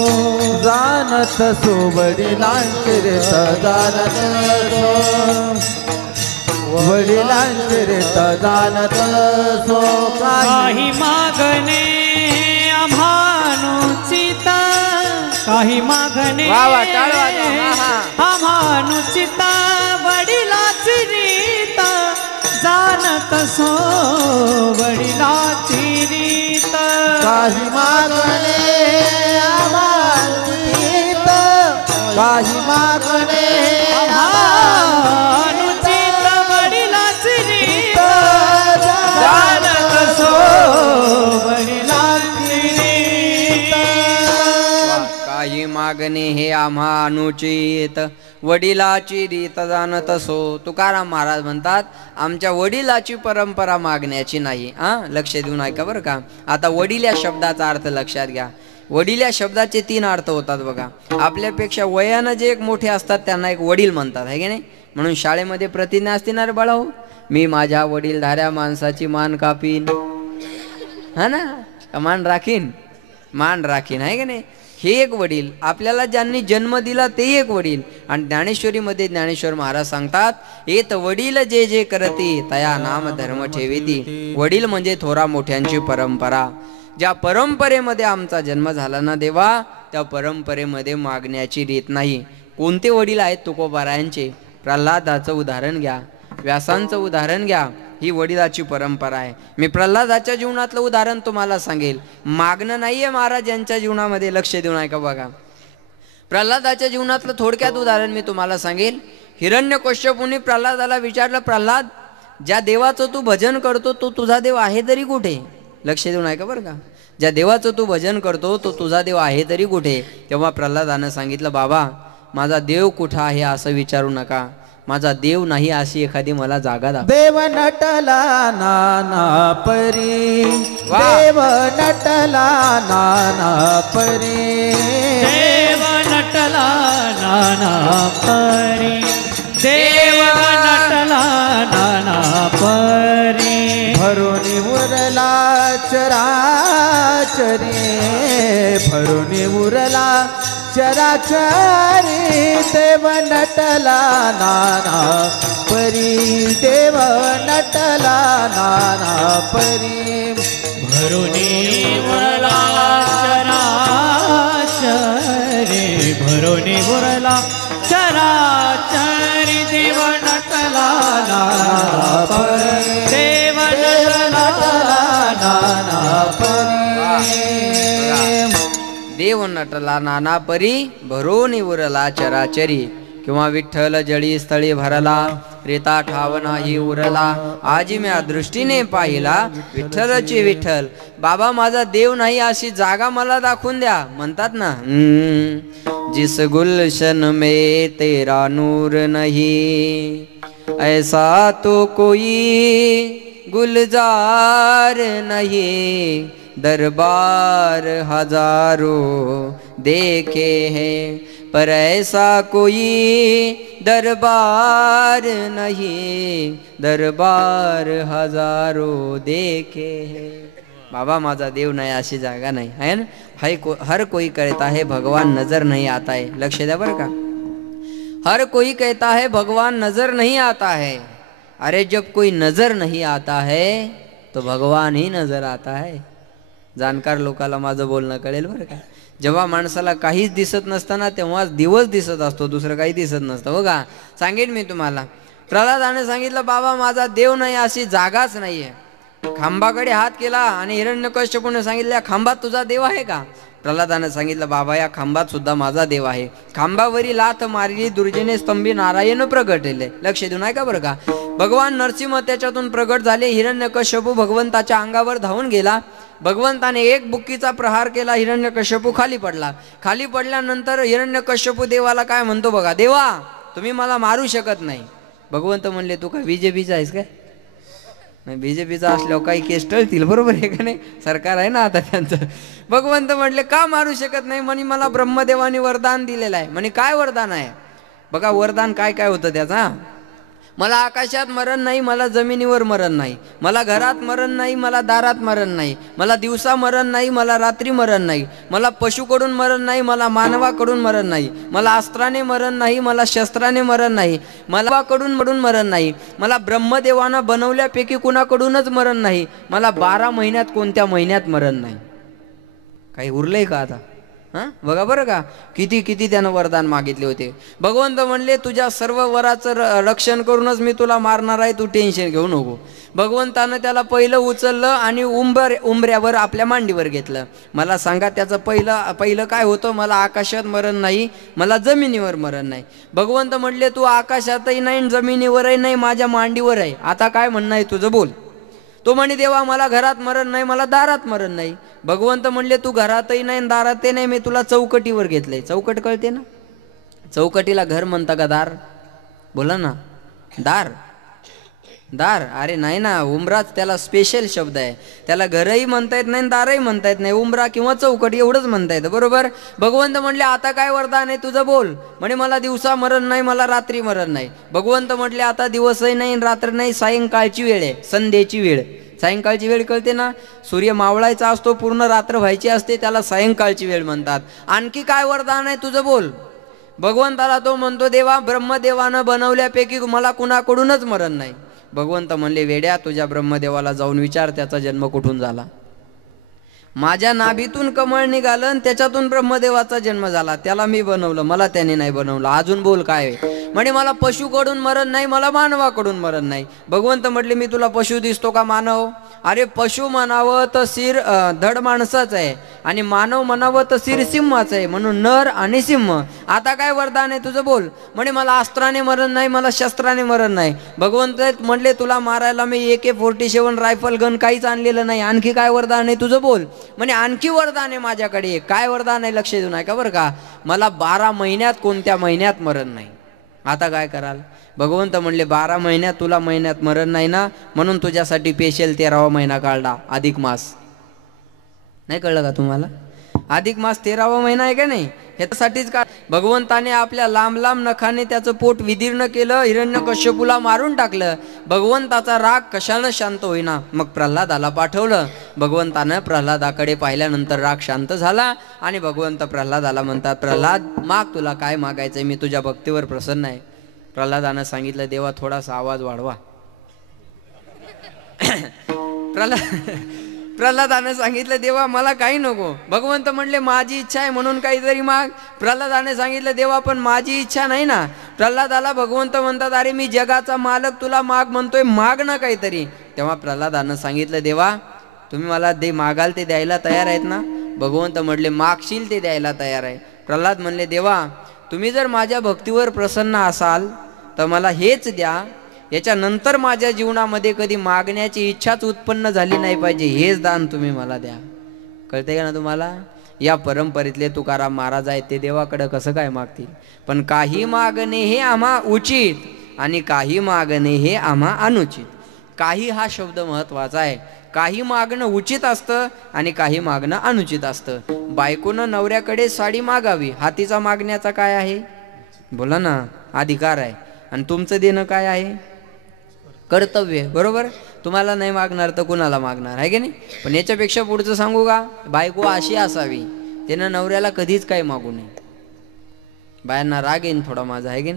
जाणत सो, वडिलांची रीत जाणत सो, वडिलांची रीत जाणत सो. काही मागणे आम्हानुचित, काही मागणे आम्हानुचित, वडिलाची रीत जाणत सो, वडिलाची रीत. काही मागणे आम्हानुचित, काही मागणे आम्हानुचित, वडिलाची रीत जाणत सो, वडिलाची रीत. काही मागणे हे आम्हा अनुचित, वडिलाची रीत जाणत असो. तुकाराम महाराज म्हणतात आमच्या वडिलाची परंपरा मागण्याची नाही. लक्ष देऊन ऐका बरं का. आता वडील या शब्दाचा अर्थ लक्षात घ्या. वडील या शब्दाचे 3 अर्थ होतात बघा. आपल्यापेक्षा वयानं जे एक मोठे असतात त्यांना एक वडील म्हणतात, आहे की नाही. म्हणून शाळेमध्ये प्रतिज्ञा असते ना रे बाळा, हो मी माझ्या वडीलधाऱ्या माणसाची मान कापीन, हा ना, मान राखीन, मान राखीन, आहे की नाही. हे एक वडील. आपल्याला ज्यांनी जन्म दिला ते एक वडील. आणि ज्ञानेश्वरीमध्ये ज्ञानेश्वर महाराज सांगतात येत वडील जे जे करती तया नाम धर्म ठेवीती. वडील म्हणजे थोरा मोठ्यांची परंपरा. ज्या परंपरेमध्ये आमचा जन्म झाला ना देवा त्या परंपरेमध्ये मागण्याची रीत नाही. कोणते वडील आहेत तुकोबारायांचे? प्रल्हादाचं उदाहरण घ्या, व्यासांचं उदाहरण घ्या. ही वडिलाची परंपरा आहे. मी प्रल्हादाच्या जीवनातलं उदाहरण तुम्हाला सांगेल. मागणं नाहीये महाराज यांच्या जीवनामध्ये. लक्ष देऊन ऐका बघा. प्रल्हादाच्या जीवनातलं थोडक्यात उदाहरण मी तुम्हाला सांगेल. हिरण्यकश्यपूने प्रल्हादाला विचारलं, प्रल्हाद ज्या देवाचं तू भजन करतो तो तुझा देव आहे तरी कुठे? लक्ष देऊन ऐका बरं का. ज्या देवाचं तू भजन करतो तो तुझा देव आहे तरी कुठे? तेव्हा प्रल्हादानं सांगितलं, बाबा माझा देव कुठं आहे असं विचारू नका. माझा देव नाही अशी एखादी मला जागा दाखवा. देव नटला नाना परी, देव नटला नाना परी, देव नटला नाना परी, देव नटला नाना परी. भरून उरला चराचरी, भरून उरला चराचरी. देव नटला नाना परी, देव नटला नाना परी. भरुनी उरला चराचरी, भरुनी उरला चराचरी. देव नटला नाना परी, देव नटला नाना परी. देव नटला नाना परी, भरून उरला चराचरी. किंवा विठ्ठल जळी स्थळी भरला, रेता ठाव नाही उरला. आजी म्या दृष्टीने पाहिला विठ्ठलची विठ्ठल. बाबा माझा देव नाही अशी जागा मला दाखवून द्या. म्हणतात ना, जिस गुलशन में तेरा नूर नहीं, ऐसा तो कोई गुलजार नहीं. दरबार हजारों देखे हैं, पर ऐसा कोई दरबार नहीं, दरबार हजारों देखे हैं. बाबा माझा देव नाही अशी जागा नाही है ना. हर कोई कहता है भगवान नजर नहीं आता है. लक्ष द्या बरं का. हर कोई कहता है भगवान नजर नहीं आता है. अरे जब कोई नजर नहीं आता है तो भगवान ही नजर आता है. जाणकार लोकाला माझं बोलणं कळेल बरं का. जेव्हा माणसाला काहीच दिसत नसताना तेव्हा दिवस दिसत असतो, दुसरं काही दिसत नसतं. बघा सांगेन मी तुम्हाला. प्रल्हादाने सांगितलं बाबा माझा देव नाही अशी जागाच नाहीये. खांबाकडे हात केला आणि हिरण्यकश्यपूने सांगितलं खांबात तुझा देव आहे का. प्रल्हादाने सांगितलं बाबा या खांबात सुद्धा माझा देव आहे. खांबावरी लाथ मारली दुर्जने स्तंभी नारायण प्रगटले. लक्ष देऊ नाही का बरं का. भगवान नरसिंह त्याच्यातून प्रगट झाले. हिरण्यकश्यपू भगवंताच्या अंगावर धावून गेला. भगवंताने एक बुक्कीचा प्रहार केला. हिरण्यकश्यपू खाली पडला. खाली पडल्यानंतर हिरण्यकश्यपू देवाला काय म्हणतो बघा, देवा तुम्ही मला मारू शकत नाही. भगवंत म्हणले तू काय बीजेपीचा आहेस काय. बीजेपीचा असल्यावर काही केस टळतील, बरोबर आहे का नाही. सरकार आहे ना आता त्यांचं. भगवंत म्हटले का मारू शकत नाही. म्हणे मला ब्रह्मदेवाने वरदान दिलेलं आहे. म्हणे काय वरदान आहे. बघा वरदान काय काय होतं त्याचा. मला आकाशात मरण नाही, मला जमिनीवर मरण नाही, मला घरात मरण नाही, मला दारात मरण नाही, मला दिवसा मरण नाही, मला रात्री मरण नाही, मला पशुकडून मरण नाही, मला मानवाकडून मरण नाही, मला अस्त्राने मरण नाही, मला शस्त्राने मरण नाही, मला कडून मरण नाही, मला ब्रह्मदेवानं बनवल्यापैकी कुणाकडूनच मरण नाही, मला 12 महिन्यात कोणत्या महिन्यात मरण नाही. काही उरलंय का आता. बघा बरं का किती किती त्यानं वरदान मागितले होते. भगवंत म्हणले तुझ्या सर्व वराचं रक्षण करूनच मी तुला मारणार आहे, तू टेन्शन घेऊ नको. भगवंतानं त्याला पहिलं उचललं आणि उंबऱ्यावर आपल्या मांडीवर घेतलं. मला सांगा त्याचं पहिलं काय होतं. मला आकाशात मरण नाही, मला जमिनीवर मरण नाही. भगवंत म्हणले तू आकाशातही नाही जमिनीवरही नाही, माझ्या मांडीवर आहे. आता काय म्हणणं आहे तुझं बोल. तो म्हणे देवा मला घरात मरण नाही, मला दारात मरण नाही. भगवंत म्हणले तू घरातही नाही दारातही नाही, मी तुला चौकटीवर घेतलंय. चौकट कळते ना. चौकटीला घर म्हणता का दार. बोला ना दार. दार अरे नाही ना, उंबराच त्याला स्पेशल शब्द आहे. त्याला घरही म्हणता येत नाही दारही म्हणता येत नाही, उंबरा किंवा चौकट एवढंच म्हणता येतं, बरोबर. भगवंत म्हणले आता काय वरदान आहे तुझं बोल. म्हणे मला दिवसा मरण नाही, मला रात्री मरण नाही. भगवंत म्हटले आता दिवसही नाही रात्र नाही, सायंकाळची वेळ आहे, संध्येची वेळ. सायंकाळची वेळ कळते ना. सूर्य मावळायचा असतो, पूर्ण रात्र व्हायची असते, त्याला सायंकाळची वेळ म्हणतात. आणखी काय वरदान आहे तुझं बोल. भगवंताला तो म्हणतो देवा ब्रह्मदेवानं बनवल्यापैकी मला कुणाकडूनच मरण नाही. भगवंत म्हणले वेड्या तुझ्या ब्रह्मदेवाला जाऊन विचार त्याचा जन्म कुठून झाला. माझ्या नाभीतून कमळ निघालं आणि त्याच्यातून ब्रह्मदेवाचा जन्म झाला. त्याला मी बनवलं, मला त्याने नाही बनवलं. अजून बोल काय. म्हणे मला पशुकडून मरण नाही, मला मानवाकडून मरण नाही. भगवंत म्हटले मी तुला पशु दिसतो का मानव. अरे पशु म्हणावं तर शिर धड माणसाच आहे आणि मानव म्हणावं तर शिर सिंहाच आहे, म्हणून नर आणि सिंह. आता काय वरदान आहे तुझं बोल. म्हणे मला अस्त्राने मरण नाही, मला शस्त्राने मरण नाही. भगवंत म्हटले तुला मारायला मी AK-47 रायफल गन काहीच आणलेलं नाही. आणखी काय वरदान आहे तुझं बोल. म्हणे आणखी वरदान आहे माझ्याकडे. काय वरदान आहे लक्ष देऊ नये का बरं का. मला 12 महिन्यात कोणत्या महिन्यात मरण नाही. आता काय कराल. भगवंत म्हणले 12 महिन्यात तुला महिन्यात मरण नाही ना, म्हणून तुझ्यासाठी स्पेशल 13वा महिना काढला अधिक मास. नाही कळलं का तुम्हाला. अधिक मास 13वा महिना आहे का नाही, ह्याच्यासाठीच का. भगवंताने आपल्या लांब लांब नखाने त्याचं पोट विदीर्ण केलं, हिरण्यकश्यपूला मारून टाकलं. भगवंताचा राग कशानं शांत होईना. मग प्रल्हादाला पाठवलं. भगवंतानं प्रल्हादाकडे पाहिल्यानंतर राग शांत झाला आणि भगवंत प्रल्हादाला म्हणतात प्रल्हाद माग तुला काय मागायचंय, मी तुझ्या भक्तीवर प्रसन्न आहे. प्रल्हादानं सांगितलं देवा थोडासा आवाज वाढवा. प्रल्हादाने सांगितलं देवा मला काही नको. भगवंत म्हणले माझी इच्छा आहे म्हणून काहीतरी माग. प्रल्हादाने सांगितलं देवा पण माझी इच्छा नाही ना. प्रल्हादाला भगवंत म्हणतात अरे मी जगाचा मालक तुला माग म्हणतोय, माग ना काहीतरी. तेव्हा प्रल्हादानं सांगितलं देवा तुम्ही मला मागाल ते द्यायला तयार आहेत ना. भगवंत म्हणले मागशील ते द्यायला तयार आहे. प्रल्हाद म्हणले देवा तुम्ही जर माझ्या भक्तीवर प्रसन्न असाल तर मला हेच द्या, याच्यानंतर माझ्या जीवनामध्ये कधी मागण्याची इच्छाच उत्पन्न झाली नाही पाहिजे, हेच दान तुम्ही मला द्या. कळते का ना तुम्हाला. या परंपरेतले तुकाराम महाराज आहेत ते देवाकडे कसं काय मागतील. पण काही मागणे हे आम्हा उचित आणि काही मागणे हे आम्हा अनुचित. काही हा शब्द महत्वाचा आहे. काही मागणं उचित असतं आणि काही मागणं अनुचित असतं. बायकोनं नवऱ्याकडे साडी मागावी हा तिचा मागण्याचा काय आहे? बोला ना, अधिकार आहे. आणि तुमचं देणं काय आहे? कर्तव्य. बरोबर. तुम्हाला नाही मागणार तर कुणाला मागणार आहे की नाही? पण याच्यापेक्षा पुढचं सांगू का? बायको अशी असावी त्यानं नवऱ्याला कधीच काही मागू नये. बायांना राग येईन थोडा माझा, आहे की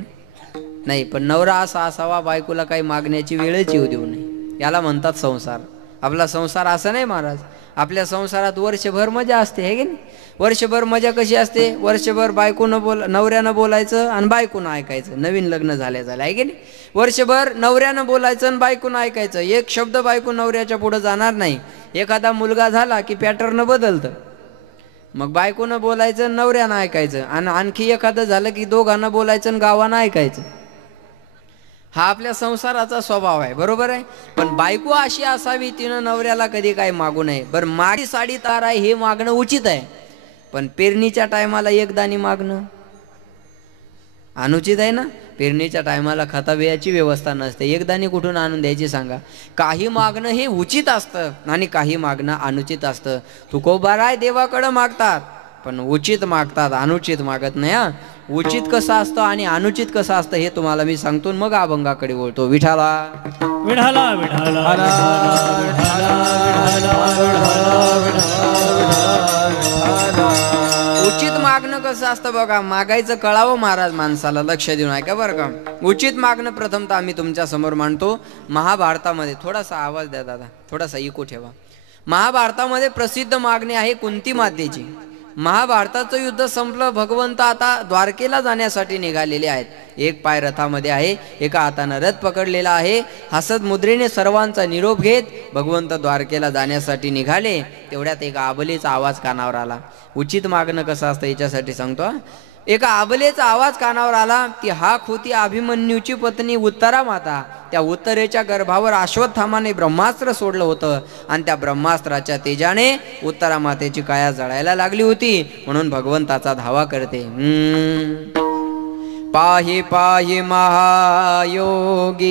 नाही? पण नवरा असा असावा बायकोला काही मागण्याची वेळच येऊ देऊ नये. याला म्हणतात संसार. आपला संसार असा नाही महाराज. आपल्या संसारात वर्षभर मजा असते, आहे की नाही? वर्षभर मजा कशी असते? वर्षभर नवऱ्यानं बोलायचं आणि बायकोनं ऐकायचं. नवीन लग्न झालं, आहे की नाही? वर्षभर नवऱ्यानं बोलायचं आणि बायकोनं ऐकायचं. एक शब्द बायको नवऱ्याच्या पुढे जाणार नाही. एखादा मुलगा झाला की पॅटर्न बदलतं. मग बायकोनं बोलायचं, नवऱ्यानं ऐकायचं. आणि आणखी एखादं झालं की दोघांना बोलायचं आणि गावानं ऐकायचं. हा आपल्या संसाराचा स्वभाव आहे. बरोबर आहे. पण बायको अशी असावी तिनं नवऱ्याला कधी काही मागू नये. बरं, माडी साडी तार आहे हे मागणं उचित आहे. पण पेरणीच्या टायमाला एक दाणी मागणं अनुचित आहे ना. पेरणीच्या टायमाला खताबियाची व्यवस्था नसते. एक दाणी कुठून आणून द्यायची सांगा? काही मागणं हे उचित असतं आणि काही मागणं अनुचित असतं. तुकोबाराय देवाकडं मागतात पण उचित मागतात, अनुचित मागत नाही. हा, उचित कसं असतं आणि अनुचित कसं असतं हे तुम्हाला मी सांगतो, मग अभंगाकडे बोलतो. विठाला विठाला विठाला उचित मागणं कसं असतं बघा. मागायचं कळावं महाराज माणसाला. लक्ष देऊन ऐका बरं का. उचित मागणं प्रथमतः आम्ही तुमच्या समोर मांडतो. महाभारतामध्ये थोडासा आवाज द्या दादा, थोडासा इको ठेवा. महाभारतामध्ये प्रसिद्ध मागणी आहे कुंती मातेची. महाभारताचं युद्ध संपलं. भगवंत आता द्वारकेला जाण्यासाठी निघालेले आहेत. एक पाय रथामध्ये आहे, एका हातानं रथ पकडलेला आहे. हसत मुद्रेने सर्वांचा निरोप घेत भगवंत द्वारकेला जाण्यासाठी निघाले. तेवढ्यात एका आबलेचा आवाज कानावर आला. उचित मागणं कसं असतं याच्यासाठी सांगतो. एका आबलेचा आवाज कानावर आला. ती हाक होती अभिमन्यूची पत्नी उत्तरा माता. त्या उत्तरेच्या गर्भावर अश्वत्थामाने ब्रह्मास्त्र सोडलं होतं आणि त्या ब्रह्मास्त्राच्या तेजाने उत्तरा मातेची काया जळायला लागली होती. म्हणून भगवंताचा धावा करते. पाहि पाहि महायोगी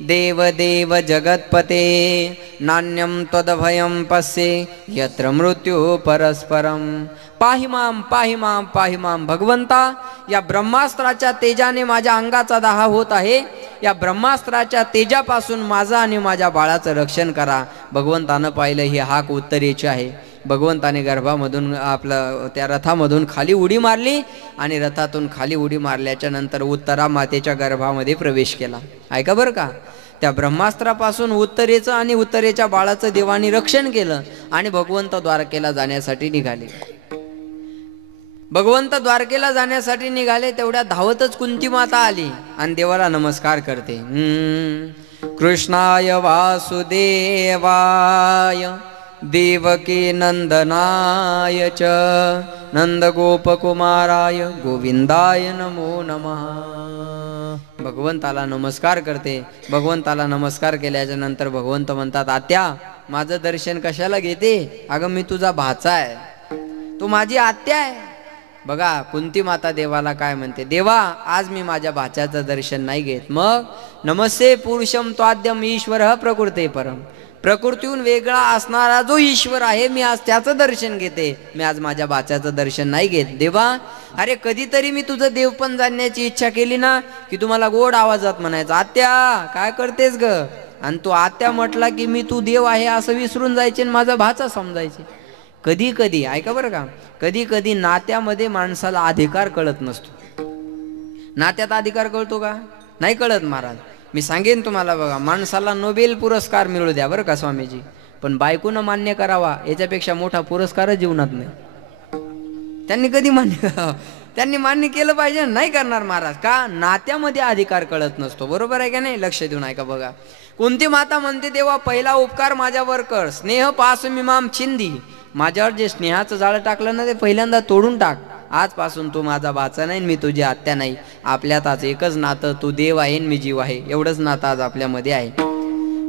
देव देव जगतपते नान्यम त्वदभयं पश्ये यत्र मृत्यू परस्परम. पाहि माम पाहि माम पाहि माम. भगवंता, या ब्रह्मास्त्राच्या तेजाने माझ्या अंगाचा दाह होत आहे. या ब्रह्मास्त्राच्या तेजापासून माझा आणि माझ्या बाळाचं रक्षण करा. भगवंतानं पाहिलं ही हाक उत्तरेची आहे. भगवंताने गर्भामधून आपलं त्या रथामधून खाली उडी मारली आणि रथातून खाली उडी मारल्याच्या नंतर उत्तरा मातेच्या गर्भामध्ये प्रवेश केला. ऐका बरं का. त्या ब्रह्मास्त्रापासून उत्तरेचं आणि उत्तरेच्या बाळाचं देवानी रक्षण केलं आणि भगवंत द्वारकेला जाण्यासाठी निघाले. भगवंत द्वारकेला जाण्यासाठी निघाले. तेवढ्या धावतच कुंती माता आली आणि देवाला नमस्कार करते. कृष्णाय वासुदेवाय देवकी नंदनाय च नंदगोपकुमाराय गोविंदाय नमो नमः. भगवंताला नमस्कार करते. भगवंताला नमस्कार केल्याच्या नंतर भगवंत म्हणतात, आत्या माझं दर्शन कशाला घेते? अगं मी तुझा भाचा आहे, तू माझी आत्या आहे. बघा कुंती माता देवाला काय म्हणते, देवा आज मी माझ्या भाच्याचं दर्शन नाही घेत. मग नमस्ते पुरुषम त्वाद्यम ईश्वर प्रकृते परम. प्रकृतीहून वेगळा असणारा जो ईश्वर आहे मी आज त्याचं दर्शन घेते. मी आज माझ्या भाच्याचं दर्शन नाही घेत. देवा अरे कधीतरी मी तुझं देवपण जाणण्याची इच्छा केली ना की तुम्हाला गोड आवाजात म्हणायचं, आत्या काय करतेस ग? आणि तू आत्या म्हटला की मी तू देव आहे असं विसरून जायचे आणि माझा भाचा समजायचे. कधी कधी ऐका बरं का, कधी कधी नात्यामध्ये माणसाला अधिकार कळत नसतो. नात्यात अधिकार कळतो का? नाही कळत महाराज. मी सांगेन तुम्हाला बघा, माणसाला नोबेल पुरस्कार मिळू द्या बरं का स्वामीजी, पण बायकोनं मान्य करावा याच्यापेक्षा मोठा पुरस्कारच जीवनात नाही. त्यांनी कधी त्यांनी मान्य केलं पाहिजे. नाही करणार महाराज. का? नात्यामध्ये अधिकार कळत नसतो. बरोबर आहे का नाही? लक्ष देऊन ऐका बघा. कुंती माता म्हणते, देवा पहिला उपकार माझ्यावर कर. स्नेह पास मिमाम छिंदी. माझ्यावर जे स्नेहाचं जाळं टाकलं ना ते पहिल्यांदा तोडून टाक. आजपासून तू माझा भाचा नाही, मी तुझी आत्या नाही. आपल्यात आज एकच नातं, तू देव आहे मी जीव आहे, एवढंच नातं आज आपल्यामध्ये आहे.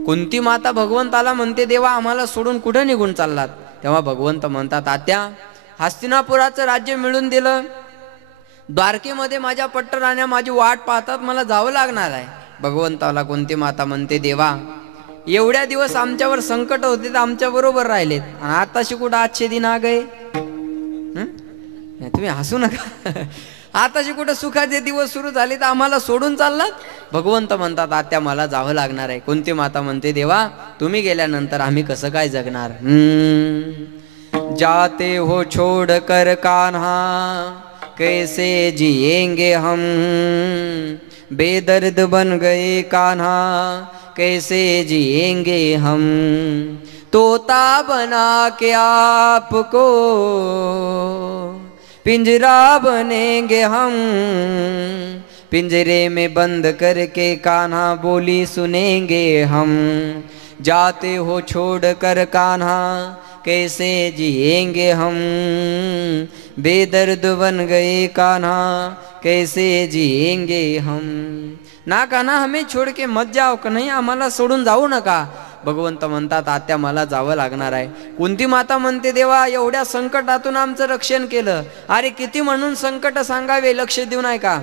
कुंती माता भगवंताला म्हणते, देवा आम्हाला सोडून कुठं निघून चाललात? तेव्हा भगवंत म्हणतात, आत्या हस्तिनापुराचं राज्य मिळून दिलं, द्वारकेमध्ये माझ्या पट्टराण्या माझी वाट पाहतात, मला जावं लागणार आहे. भगवंताला कुंती माता म्हणते, देवा एवढ्या दिवस आमच्यावर संकट होते तर आमच्या बरोबर राहिलेत, आणि आताशी कुठं आजचे दिन आ गए. तुम्ही हसू नका. आताशी कुठं सुखाचे दिवस सुरू झाले तर आम्हाला सोडून चाललात. भगवंत म्हणतात आत्या मला जावं लागणार आहे. कुंती माता म्हणते देवा तुम्ही गेल्यानंतर आम्ही कसं काय जगणार. जाते हो छोड़ कर कान्हा कैसे जिएंगे हम, बेदर्द बन गए कान्हा कैसे जिएंगे हम, तोता बना के आपको पिंजरा बनेंगे हम, पिंजरे में बंद करके कान्हा बोली सुनेंगे हम. जाते हो छोड़ कर कान्हा कैसे जिएंगे हम, बेदर्द बन गए कान्हा कैसे जिएंगे हम. ना कान्हा हमें छोड़ के मत जाओ, कन्हैया आम्हाला सोडून जाऊ नका. भगवंत म्हणतात आत्या मला जावं लागणार आहे. कुंती माता म्हणते देवा एवढ्या संकटातून आमचं रक्षण केलं. अरे किती म्हणून संकट सांगावे, लक्ष देऊ नाही का.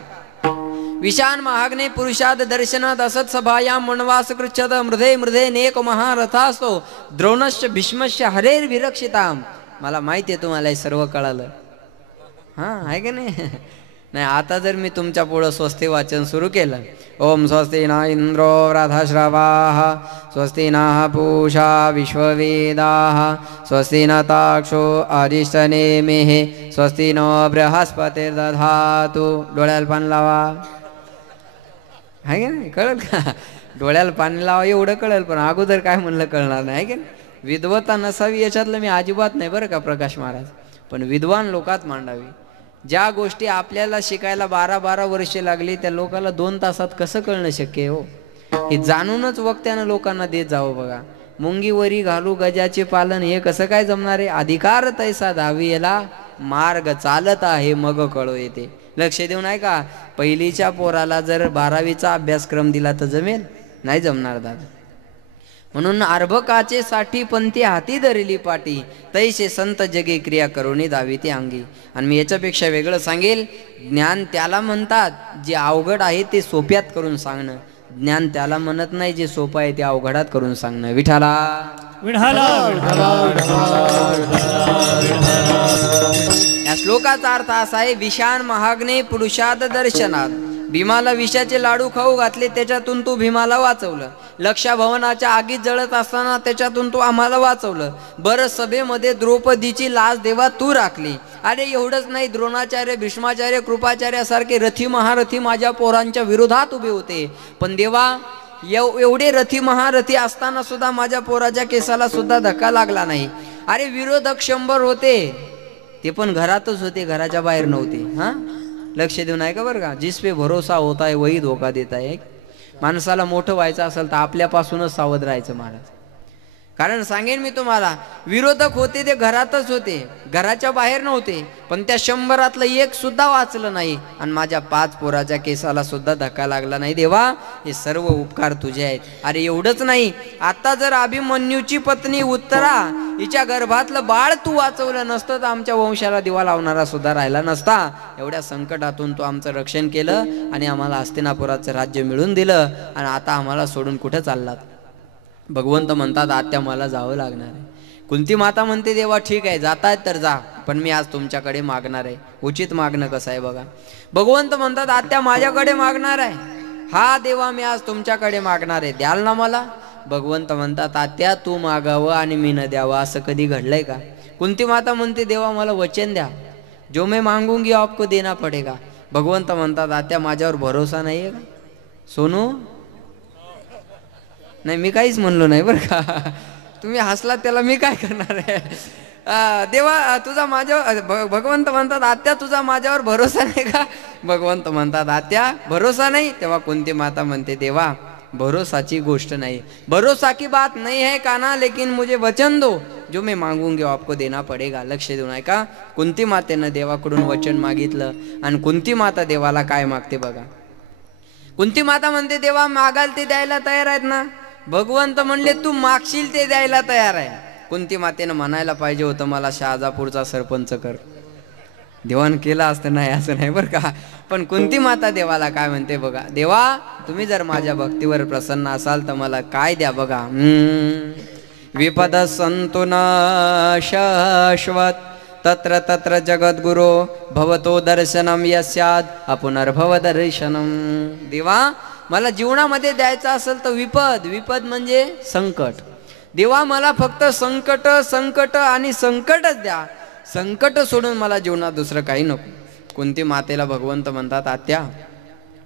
विशान महाग्ने पुरुषाद दर्शनात असत सभाया वनवास कृच्छद मृधे मृधे नेक महारथास्तो द्रोणश्च भीष्मश्च हरेर विरक्षिताम. मला माहिती आहे तुम्हाला हे सर्व कळालं. हां आहे की नाही. नाही आता जर मी तुमच्या पुढं स्वस्ती वाचन सुरू केलं, ओम स्वस्ति न इंद्रो वृद्धश्रवाः स्वस्ति नः पूषा विश्ववेदाः स्वस्ति न ताक्षो अरिष्टनेमिः स्वस्ति नो बृहस्पतिर्दधातु. डोळ्याला पाणी लावा. आहे की नाही, कळलं का. डोळ्याला पाणी लावा एवढं कळेल, पण अगोदर काय म्हणलं कळणार नाही. आहे की नाही. विद्वत्ता नसावी याच्यातलं मी अजिबात नाही बरं का प्रकाश महाराज, पण विद्वान लोकात मांडावी. ज्या गोष्टी आपल्याला शिकायला 12-12 वर्षे लागली त्या लोकाला 2 तासात कसं कळणं शक्य हो. हे जाणूनच वक्त्यानं लोकांना देत जावं. बघा मुंगीवरी घालू गजाचे पालन हे कसं काय जमणार आहे. अधिकार तैसा धावी याला मार्ग चालत आहे मग कळो येते. लक्ष देऊ नाही का. पहिलीच्या पोराला जर 12वीचा अभ्यासक्रम दिला तर जमेल, नाही जमणार दादा. म्हणून अर्भकाचे साठी पंथी हाती धरली पाठी तैसे संत जगे क्रिया करुणी दावी ती अंगी. आणि मी याच्यापेक्षा वेगळं सांगेल, ज्ञान त्याला म्हणतात जे अवघड आहे ते सोप्यात करून सांगणं. ज्ञान त्याला म्हणत नाही जे सोपं आहे ते अवघडात करून सांगणं. विठाला विठाला. या श्लोकाचा अर्थ असा आहे, विशान महाग्ने पुरुषाद दर्शनात. भीमाला विषाचे लाडू खाऊ घातले त्याच्यातून तू भीमाला वाचवलं. लक्षा भवनाच्या आगीत जळत असताना त्याच्यातून तू आम्हाला वाचवलं. बरं सभेमध्ये द्रौपदीची लाज देवा तू राखली. अरे एवढंच नाही, द्रोणाचार्य भीष्माचार्य कृपाचार्यासारखे रथी महारथी माझ्या पोरांच्या विरोधात उभे होते, पण देवा एवढे रथी महारथी असताना सुद्धा माझ्या पोराच्या केसाला सुद्धा धक्का लागला नाही. अरे विरोधक 100 होते, ते पण घरातच होते, घराच्या बाहेर नव्हते. हां लक्ष देऊन आहे का बरं का. जिस पे भरोसा होता है वही धोका देता है. माणसाला मोठं व्हायचं असेल तर आपल्यापासूनच सावध राहायचं महाराज. कारण सांगेन मी तुम्हाला, विरोधक होते ते घरातच होते, घराच्या बाहेर नव्हते, पण त्या 100तलं एक सुद्धा वाचलं नाही आणि माझ्या 5 पोराच्या केसाला सुद्धा धक्का लागला नाही. देवा हे सर्व उपकार तुझे आहेत. अरे एवढंच नाही, आता जर अभिमन्यूची पत्नी उत्तरा हिच्या गर्भातलं बाळ तू वाचवलं नसतं तर आमच्या वंशाला दिवा लावणारा सुद्धा राहिला नसता. एवढ्या संकटातून तू आमचं रक्षण केलं आणि आम्हाला हस्तिनापुराचं राज्य मिळून दिलं, आणि आता आम्हाला सोडून कुठं चाललात. भगवंत म्हणतात आत्या मला जावं लागणार आहे. कुंती माता म्हणते देवा ठीक आहे जातायत तर जा, पण मी आज तुमच्याकडे मागणार आहे. उचित मागणं कसं आहे बघा. भगवंत म्हणतात आत्या माझ्याकडे मागणार आहे. हा देवा मी आज तुमच्याकडे मागणार आहे, द्याल ना मला. भगवंत म्हणतात आत्या तू मागावं आणि मी न द्यावं असं कधी घडलंय का. कुंती माता म्हणते देवा मला वचन द्या, जो मैं मांगूंगी आपको देना पडेगा. भगवंत म्हणतात आत्या माझ्यावर भरोसा नाही आहे का सोनू. नाही मी काहीच म्हणलो नाही बरं का, तुम्ही हसलात त्याला मी काय करणार आहे. देवा तुझा माझ्यावर, भगवंत म्हणतात आत्या तुझा माझ्यावर भरोसा नाही का. भगवंत म्हणतात आत्या भरोसा नाही. तेव्हा कुंती माता म्हणते देवा भरोसाची गोष्ट नाही, भरोसा की बात नहीं है काना, लेकिन मुझे वचन दो जो मैं मांगूंगी आपको देना पडेगा. लक्ष देऊ नये का. कुंती मातेनं देवाकडून वचन मागितलं आणि कुंती माता देवाला काय मागते बघा. कुंती माता म्हणते देवा मागाल ते द्यायला तयार आहेत ना. भगवंत म्हणले तू मागशील ते द्यायला तयार आहे. कुंती मातेनं म्हणायला पाहिजे होतं मला शहाजापूरचा सरपंच कर. देवान केला असतं नाही असं नाही बरं का. पण कुंती माता देवाला काय म्हणते बघा, देवा तुम्ही जर माझ्या भक्तीवर प्रसन्न असाल तर मला काय द्या बघा. विपद संतु न शाश्वत तत्र तत्र जगद्गुरो भवतो दर्शनम यस्याद अपुनर्भव दर्शनम. देवा मला जीवनामध्ये द्यायचं असेल तर विपद, विपद म्हणजे संकट. देवा मला फक्त संकट संकट आणि संकटच द्या, संकट सोडून मला जीवनात दुसरं काही नको. कुंती मातेला भगवंत म्हणतात, आत्या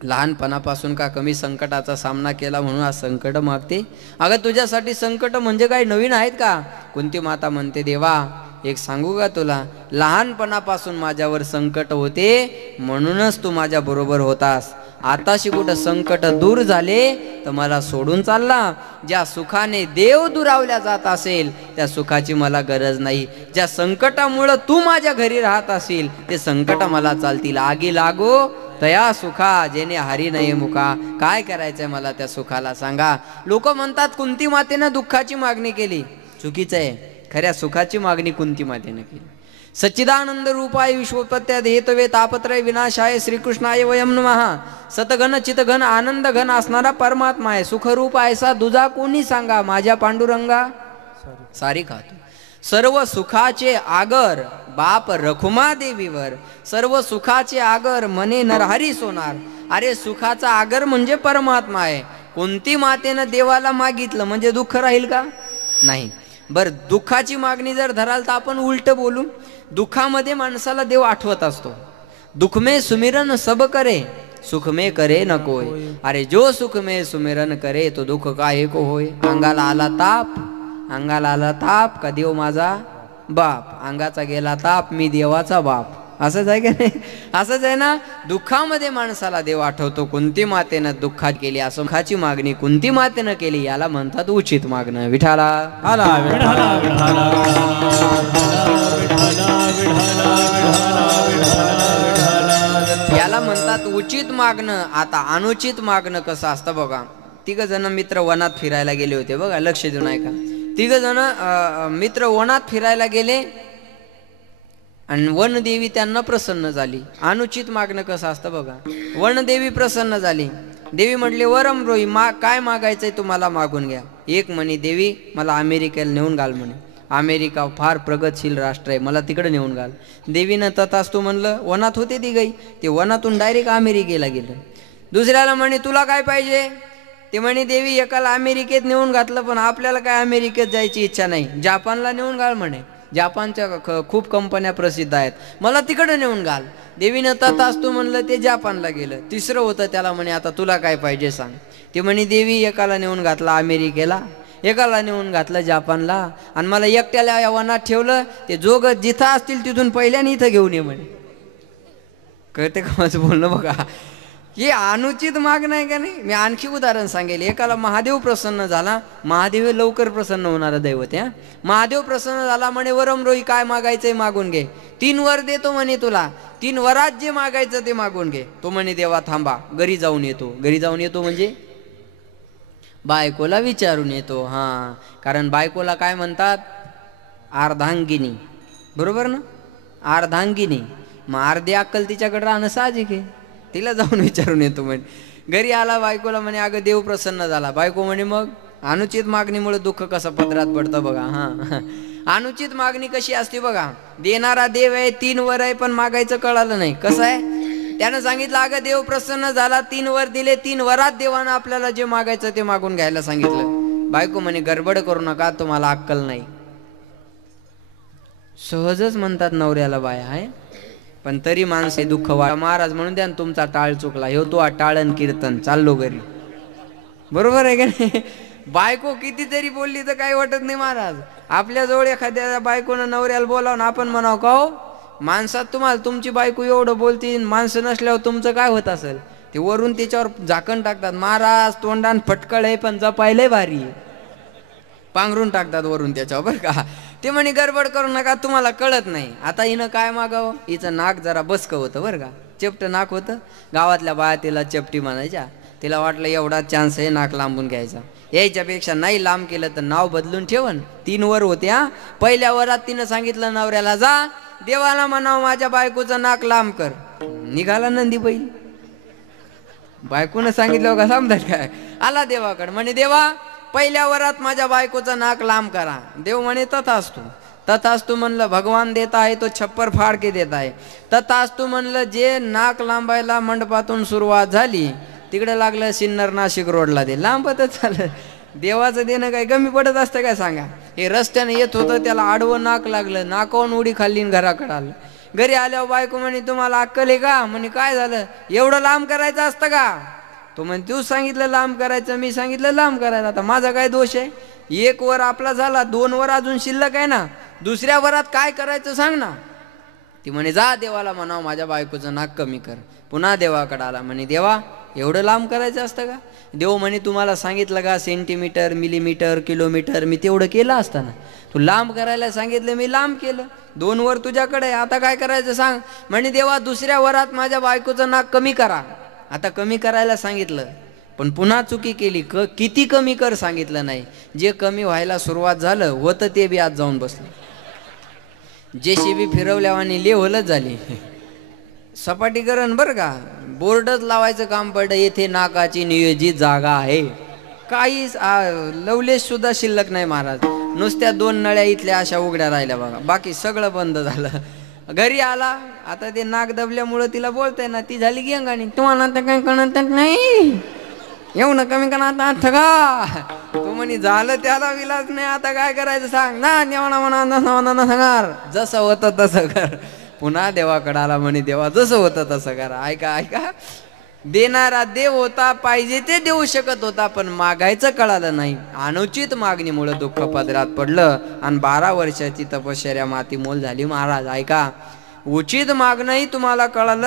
लहानपणापासून का कमी संकटाचा सामना केला म्हणून आज संकट मागते. अगं तुझ्यासाठी संकट म्हणजे काही नवीन आहेत का. कुंती माता म्हणते, देवा एक सांगू का तुला, लहानपणापासून माझ्यावर संकट होते म्हणूनच तू माझ्या बरोबर होतास. आताशी कुठं संकट दूर झाले तर मला सोडून चालला. ज्या सुखाने देव दुरावल्या जात असेल त्या सुखाची मला गरज नाही. ज्या संकटामुळं तू माझ्या घरी राहत असेल ते संकट मला चालतील. आगी लागो तया सुखा जेने हरी नाही मुका. काय करायचंय मला त्या सुखाला सांगा. लोक म्हणतात कुंती मातेनं दुःखाची मागणी केली, चुकीचं आहे. खऱ्या सुखाची मागणी कुंती मातेनं केली. सच्चिदानंद रूपाय विश्वोत्पत्त्या हेतवे तापत्रय विनाशाय श्रीकृष्णाय वयम नमः. सतघन चितघन आनंद घन असणारा परमात्मा आहे. सुखरूप ऐसा दुजा कोणी सांगा, माझ्या पांडुरंगा सारी खातो. सर्व सुखाचे आगर बाप रखुमा देवीवर, सर्व सुखाचे आगर मने नरहरी सोनार. अरे सुखाचा आगर म्हणजे परमात्मा आहे. कुंती मातेनं देवाला मागितलं म्हणजे दुःख राहील का, नाही. बर दुःखाची मागणी जर धराल तर आपण उलट बोलू. दुःखामध्ये माणसाला देव आठवत असतो. दुःख में सुमिरन सब करे सुख में करे न कोय. अरे जो सुख में सुमिरन करे तो दुःख काहे को होय. अंगाला आला ताप, अंगाला आला ताप का देव माझा बाप, अंगाचा गेला ताप मी देवाचा बाप. असंच आहे का नाही, असंच आहे ना. दुःखामध्ये माणसाला देव आठवतो. कुंती मातेनं दुःखात केली, असं सुखाची मागणी कुंती मातेनं केली, याला म्हणतात उचित मागणं. विठाला आला याला म्हणतात उचित मागणं. आता अनुचित मागणं कसं असतं बघा. 3 जण मित्र वनात फिरायला गेले होते बघा, लक्ष देऊन ऐका. 3 जण मित्र वनात फिरायला गेले आणि वनदेवी त्यांना प्रसन्न झाली. अनुचित मागणं कसं असतं बघा. वनदेवी प्रसन्न झाली. देवी म्हटले, वरम रोई काय मागायचंय तुम्हाला मागून घ्या. एक म्हणे, देवी मला अमेरिकेला नेऊन घाल म्हणे. अमेरिका फार प्रगतशील राष्ट्र आहे, मला तिकडे नेऊन घाल. देवीनं तथास्तु म्हणलं. वनात होते ती गाई, ते वनातून डायरेक्ट अमेरिकेला गेलं. दुसऱ्याला म्हणे, तुला काय पाहिजे. ते म्हणे, देवी एकाला अमेरिकेत नेऊन घातलं पण आपल्याला काय अमेरिकेत जायची इच्छा नाही, जपानला नेऊन घाल म्हणे. जपानच्या खूप कंपन्या प्रसिद्ध आहेत, मला तिकडे नेऊन घाल. देवीनं तथास्तु म्हणलं, ते जपानला गेलं. तिसरं होतं, त्याला म्हणे, आता तुला काय पाहिजे सांग. ते म्हणे, देवी एकाला नेऊन घातला अमेरिकेला, एकाला नेऊन घातलं जपानला, आणि मला एकट्याला या वनात ठेवलं. ते जोग जिथं असतील तिथून पहिल्याने इथं घेऊन ये म्हणे. कळते का माझं बोलणं बघा. हे अनुचित मागणं आहे का नाही. मी आणखी उदाहरण सांगेल. एकाला महादेव प्रसन्न झाला, महादेव लवकर प्रसन्न होणारा दैवत आहे. महादेव प्रसन्न झाला म्हणे, वरम रोई काय मागायचंय मागून घे. 3 वर देतो म्हणे तुला, 3 वरात जे मागायचं ते मागून घे. तो म्हणे, देवा थांबा, घरी जाऊन येतो. घरी जाऊन येतो म्हणजे बायकोला विचारून येतो. हां, कारण बायकोला काय म्हणतात, अर्धांगिनी, बरोबर ना, अर्धांगिनी. मग अर्धी अक्कल तिच्याकडे राहणं साहजिक आहे. तिला जाऊन विचारून येतो म्हणे. घरी आला, बायकोला म्हणे, अगं देव प्रसन्न झाला. बायको म्हणे, मग अनुचित मागणीमुळे दुःख कसं पदरात पडतं बघा. हां, अनुचित मागणी कशी असते बघा. देणारा देव आहे, 3 वर आहे, पण मागायचं कळालं नाही. कसं आहे, त्यानं सांगितलं, अगं देव प्रसन्न झाला, 3 वर दिले, 3 वरात देवानं आपल्याला जे मागायचं ते मागून घ्यायला सांगितलं. बायको म्हणे, गडबड करू नका, तुम्हाला अक्कल नाही. सहजच म्हणतात नवऱ्याला बाया आहे, पण तरी माणसे दुःख वाढ. महाराज म्हणून द्या, तुमचा टाळ चुकला, ह्यो तो टाळन कीर्तन, चाललो घरी. बरोबर आहे का नाही. बायको कितीतरी बोलली तर काही वाटत नाही महाराज. आपल्याजवळ एखाद्या बायकोनं नवऱ्याला बोलावून आपण म्हणाव, का हो माणसात तुम्हाला तुमची बायको एवढं बोलती, माणसं नसल्यावर तुमचं काय होत असेल. ते वरून त्याच्यावर झाकण टाकतात. महाराज तोंडान फटकळ आहे पण जपायला भारी, पांघरून टाकतात वरून त्याच्यावर, बरं का. ते म्हणे, गडबड करू नका, तुम्हाला कळत नाही. आता हिनं काय मागावं. हिचं नाक जरा बसकं होतं बरं का, चेपट नाक होतं. गावातल्या बाया तिला चेपटी म्हणायच्या. तिला वाटलं एवढा चान्स आहे नाक लांबून घ्यायचा. यायच्यापेक्षा नाही लांब केलं तर नाव बदलून ठेवन. 3 वर होते. हा, पहिल्या वरात तिनं सांगितलं नवऱ्याला, जा देवाला म्हणावं माझ्या बायकोचं नाक लांब कर. निघाला नंदी बैल. बायकोनं सांगितलं का समजाय काय. आला देवाकडे म्हणे देवा पहिल्या वरात माझ्या बायकोचं नाक लांब करा. देव म्हणे तथास्तु. तथास्तु म्हणलं भगवान देत आहे तो छप्पर फाड के देत आहे. तथास्तु म्हणलं जे नाक लांबायला मंडपातून सुरुवात झाली तिकडे लागलं सिन्नर नाशिक रोडला ते लांबतच झालं. देवाचं देणं काय कमी पडत असतं काय सांगा. हे रस्त्याने येत होतं त्याला आडवं नाक लागलं. नाकावून उडी खाल्ली घराकडे आलं. घरी आल्यावर बायको म्हणे तुम्हाला अक्कल आहे का. म्हणे काय झालं एवढं लांब करायचं असतं का. तो म्हणे तू सांगितलं लांब करायचं मी सांगितलं लांब करायचं. आता माझा काय दोष आहे. एक वर आपला झाला 2 वर अजून शिल्लक आहे ना. दुसऱ्या वरात काय करायचं सांग ना. ती म्हणे जा देवाला म्हणावं माझ्या बायकोचं नाक कमी कर. पुन्हा देवाकडे आला. म्हणे देवा एवढं लांब करायचं असतं का. देव म्हणे तुम्हाला सांगितलं का सेंटीमीटर मिलीमीटर किलोमीटर मी तेवढं केलं असताना. तू लांब करायला सांगितलं मी लांब केलं. 2 वर तुझ्याकडे आता काय करायचं सांग. म्हणे देवा दुसऱ्या वरात माझ्या बायकोचं नाक कमी करा. आता कमी करायला सांगितलं पण पुन्हा चुकी केली. किती कमी कर सांगितलं नाही. जे कमी व्हायला सुरुवात झालं होतं ते बी आज जाऊन बसलं. जेसीबी फिरवल्यावानी लेवलच झाली. सपाटीकरण बरं का. बोर्डच लावायचं काम पडलं. येथे नाकाची नियोजित जागा आहे. काहीच लवलेश सुद्धा शिल्लक नाही महाराज. नुसत्या 2 नळ्या इथल्या अशा उघड्या राहिल्या बघा. बाकी सगळं बंद झालं. घरी आला आता ते नाक दबल्यामुळं तिला बोलताय ना. ती झाली की अंगाणी तुम्हाला आता काय कळत नाही एवढं कमी करा ठगा. तो म्हणे झालं त्याला विलाज नाही आता काय करायचं सांग ना. देवाना म्हणा सांगार जसं होतं तसं कर. पुन्हा देवाकडे आला. म्हणे देवा जसं होतं तसं करा. ऐका ऐका देणारा देव होता. पाहिजे ते देऊ शकत होता पण मागायचं कळालं नाही. अनुचित मागणीमुळे दुःख पदरात पडलं आणि 12 वर्षाची तपश्चर्या मातीमोल झाली महाराज. ऐका उचित मागणंही तुम्हाला कळालं.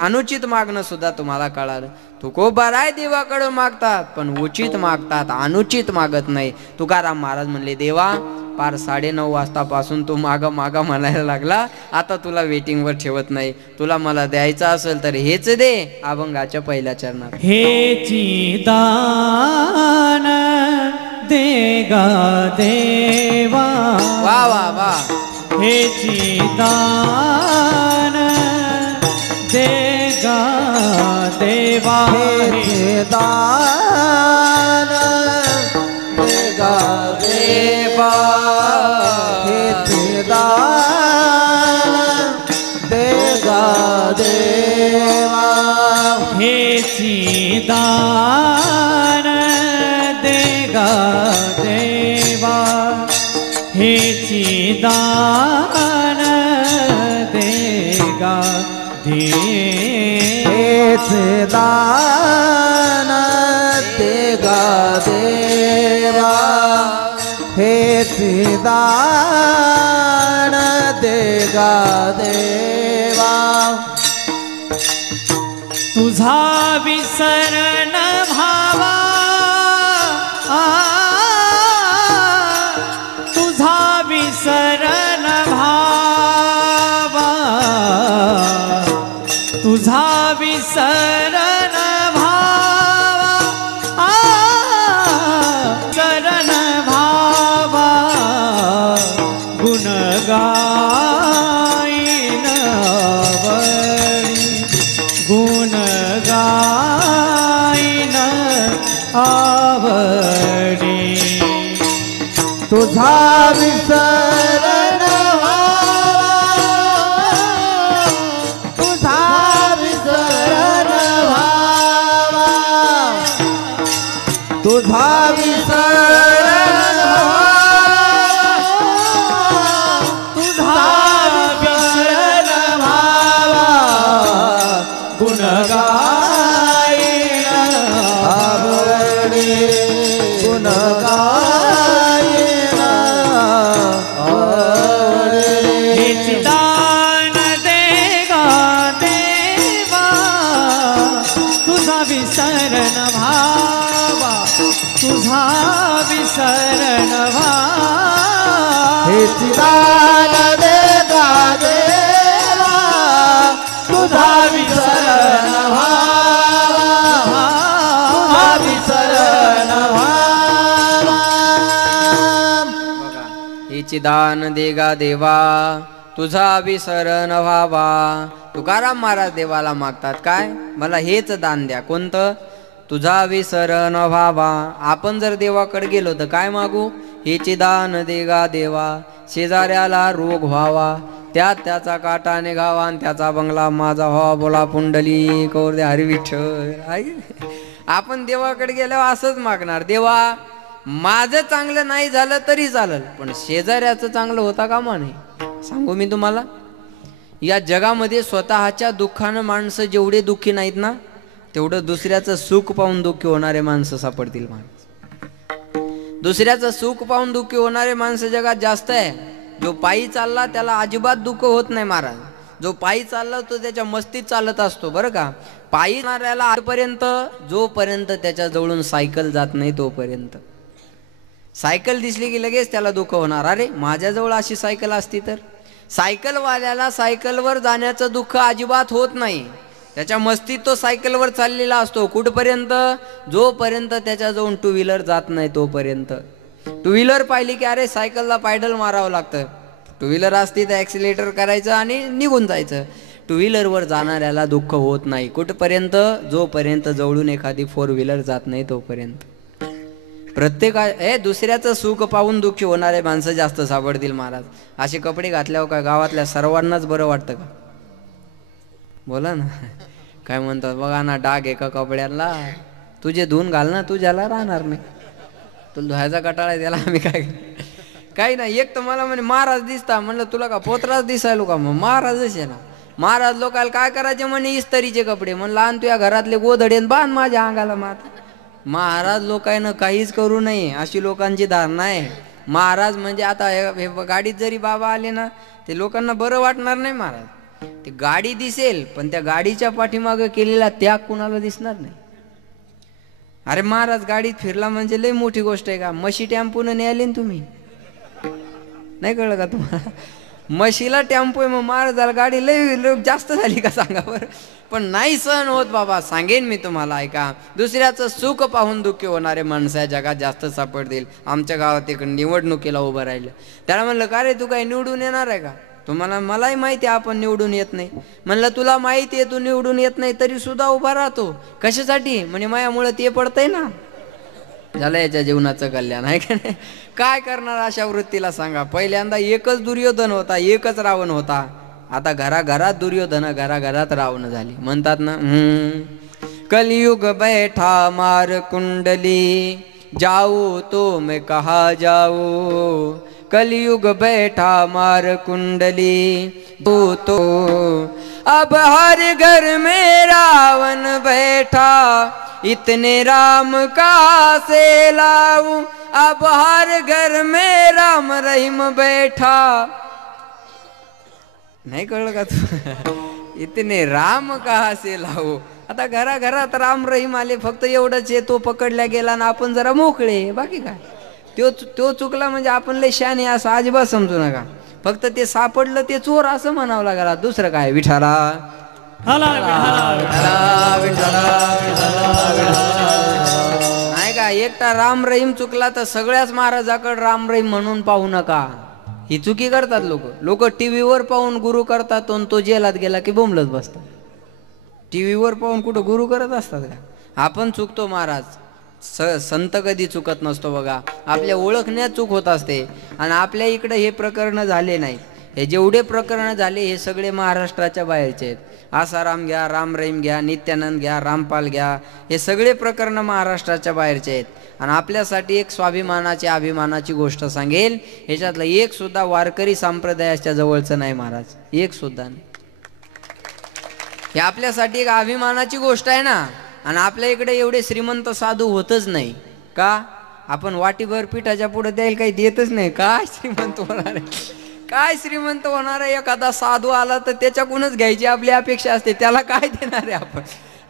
अनुचित मागणं सुद्धा तुम्हाला कळालं. तुकोबाराय देवाकडे मागतात पण उचित मागतात अनुचित मागत नाही. तुकाराम महाराज म्हणले देवा पार 9:30 वाजतापासून तू मागा मागा म्हणायला लागला. आता तुला वेटिंगवर ठेवत नाही. तुला मला द्यायचं असेल तर हेच दे. अभंगाच्या पहिल्या चरणात हेची दान देगा देवा. वा वा वा. हेची दान देगा देवा. हेचे दान देगा देवा. हेचे दान देगा देवा. हेची दान देगा देवा. हेची दान देगा देवा. हेचे दान देगा देवा. हेचे दान देगा देवा. तुझा विसरण भावा. तुझा विसरण भावा. तुझा विसरण भावा. शरण भावा. गुण गाईन आवडी. गुण गाईन आवडी. तुझा विसरण व्हावा. तुझा विसरण व्हावा. तुझा विसरण व्हावा. तुझा विसरण व्हावा. गुण गाईन आवडी. गुण गाईन आवडी. हेच दान देगा देवा. तुझा विसरण भावा. तुझा विसरण भावा. हेची दान देगा देवा. तुझा विसरण व्हावा. तुझा विसरण व्हावा. बघा हेची दान देगा देवा. तुझा विसरण व्हावा. तुकाराम महाराज देवाला मागतात काय, मला हेच दान द्या. कोणतं? तुझा विसरण व्हावा. आपण जर देवाकडे गेलो तर काय मागू? हेचे दान देगा देवा. शेजाऱ्याला रोग व्हावा, त्यात त्याचा काटा निघावा आणि त्याचा बंगला माझा व्हावा. बोला पुंडली कौर दे हरी विठ्ठल. आपण देवाकडे गेल्यावर असंच मागणार, देवा माझं चांगलं नाही झालं तरी चालेल, पण शेजाऱ्याचं चांगलं होता कामा नाही. सांगू मी तुम्हाला, या जगामध्ये स्वतःच्या दुःखानं माणसं जेवढे दुःखी नाहीत ना, तेवढं दुसऱ्याचं सुख पाहून दुःखी होणारे माणसं सापडतील. माणूस दुसऱ्याचं सुख पाहून दुःखी होणारे माणसं जगात जास्त आहे. जो पायी चालला त्याला अजिबात दुःख होत नाही महाराज. जो पायी चालला तो त्याच्या मस्तीत चालत असतो बरं का. पायी चालणाऱ्याला आजपर्यंत, जोपर्यंत त्याच्या जवळून सायकल जात नाही तोपर्यंत. सायकल दिसली की लगेच त्याला दुःख होणार, अरे माझ्याजवळ अशी सायकल असती तर. सायकलवाल्याला सायकलवर जाण्याचं दुःख अजिबात होत नाही. त्याच्या मस्तीत तो सायकलवर चाललेला असतो. कुठपर्यंत? जोपर्यंत त्याच्याजवळ टू व्हीलर जात नाही तोपर्यंत. टू व्हीलर पाहिली की अरे सायकलला पायडल मारावं लागतं. टू व्हीलर असती तर ॲक्सिलेटर करायचं आणि निघून जायचं. टू व्हीलरवर जाणाऱ्याला दुःख होत नाही. कुठपर्यंत? जोपर्यंत जवळून एखादी फोर व्हीलर जात नाही तोपर्यंत. दुसऱ्याचं सुख पाहून दुःखी होणारे माणसं जास्त सापडतील महाराज. असे कपडे घातल्यावर काय गावातल्या सर्वांनाच बरं वाटतं का? बोला ना, काय म्हणतात बघा ना, डाग एका कपड्याला, तुझे धुवून घाल ना, तुझ्याला राहणार नाही. तुला धुवायचा कटाळा आहे त्याला आम्ही काय काही नाही. एक तर मला म्हणे महाराज दिसता, म्हणलं तुला का पोत्राच दिसायलो का? मग महाराजच आहे ना. महाराज लोकाला काय करायचे म्हणे, इस्त्रीचे कपडे. म्हणलं आण तुझ्या घरातले गोधडेन बांध माझ्या अंगाला. महाराज लोकांना काहीच करू नये अशी लोकांची धारणा आहे. महाराज म्हणजे आता हे गाडीत जरी बाबा आले ना, ते लोकांना बरं वाटणार नाही. महाराज ती गाडी दिसेल, पण त्या गाडीच्या पाठीमागं केलेला त्याग कुणाला दिसणार नाही. अरे महाराज गाडीत फिरला म्हणजे लय मोठी गोष्ट आहे का? म्हशी टेम्पोनं न्यायले ना तुम्ही, नाही कळलं का तुम्हाला? म्हशीला टेम्पो आहे, मग महाराजाला गाडी लय जास्त झाली का सांगा बरं. पण नाही सहन होत बाबा. सांगेन मी तुम्हाला, ऐका. दुसऱ्याचं सुख पाहून दुःखी होणारे माणसं या जगात जास्त सापडतील. आमच्या गावात एक निवडणुकीला उभं राहिलं. त्याला म्हणलं का रे तू काय निवडून येणार आहे का? तुम्हाला मलाही माहिती आहे आपण निवडून येत नाही. म्हणलं तुला माहिती आहे तू निवडून येत नाही तरी सुद्धा उभा राहतो कशासाठी? म्हणजे मायामुळे ते पडतंय ना. झालं याच्या जीवनाचं कल्याण आहे का नाही? काय करणार अशा वृत्तीला सांगा. पहिल्यांदा एकच दुर्योधन होता, एकच रावण होता. आता घराघरात दुर्योधन, घराघरात रावण झाली. म्हणतात ना, कलयुग बैठा मार कुंडली, जाऊ तो मैं कहा जाऊ. कलयुग बैठा मार कुंडली, तो अब हर घर में रावण बैठा, इतने राम का से लाऊं. अब हर घर में राम रहीम बैठा. नाही कळलं का तू? इतने राम कहा से लावू. आता घराघरात राम रहीम आले, फक्त एवढंच आहे, तो पकडल्या गेला ना आपण जरा मोकळे. बाकी काय? तो चुकला म्हणजे आपण लय शहाणे असं अजिबात समजू नका. फक्त ते सापडलं ते चोर असं म्हणावं लागला. दुसरं काय? विठाला नाही का? एकटा राम रहीम चुकला तर सगळ्याच महाराजाकडे राम रहीम म्हणून पाहू नका. ही चुकी करतात लोक. टीव्हीवर पाहून गुरु करतात, तो जेलात गेला की बोंबलत बसतात. टीव्हीवर पाहून कुठं गुरु करत असतात का? आपण चुकतो महाराज. संत कधी चुकत नसतो बघा. आपल्या ओळखण्यात चूक होत असते. आणि आपल्या इकडे हे प्रकरण झाले नाही. हे जेवढे प्रकरण झाले हे सगळे महाराष्ट्राच्या बाहेरचे आहेत. आसाराम घ्या, राम रहीम घ्या, नित्यानंद घ्या, रामपाल घ्या, हे सगळे प्रकरण महाराष्ट्राच्या बाहेरचे आहेत. आणि आपल्यासाठी एक स्वाभिमानाची, अभिमानाची गोष्ट सांगेल. ह्याच्यातलं एक सुद्धा वारकरी संप्रदायाच्या जवळचं नाही महाराज, एक सुद्धा नाही. हे आपल्यासाठी एक अभिमानाची गोष्ट आहे ना. आणि आपल्या इकडे एवढे श्रीमंत साधू होतच नाही का? आपण वाटीभर पिठाच्या पुढे द्यायला काही देतच नाही. काय श्रीमंत होणार आहे? काय श्रीमंत होणार आहे? एखादा साधू आला तर त्याच्याकडूनच घ्यायची आपली अपेक्षा असते. त्याला काय देणार आहे आपण?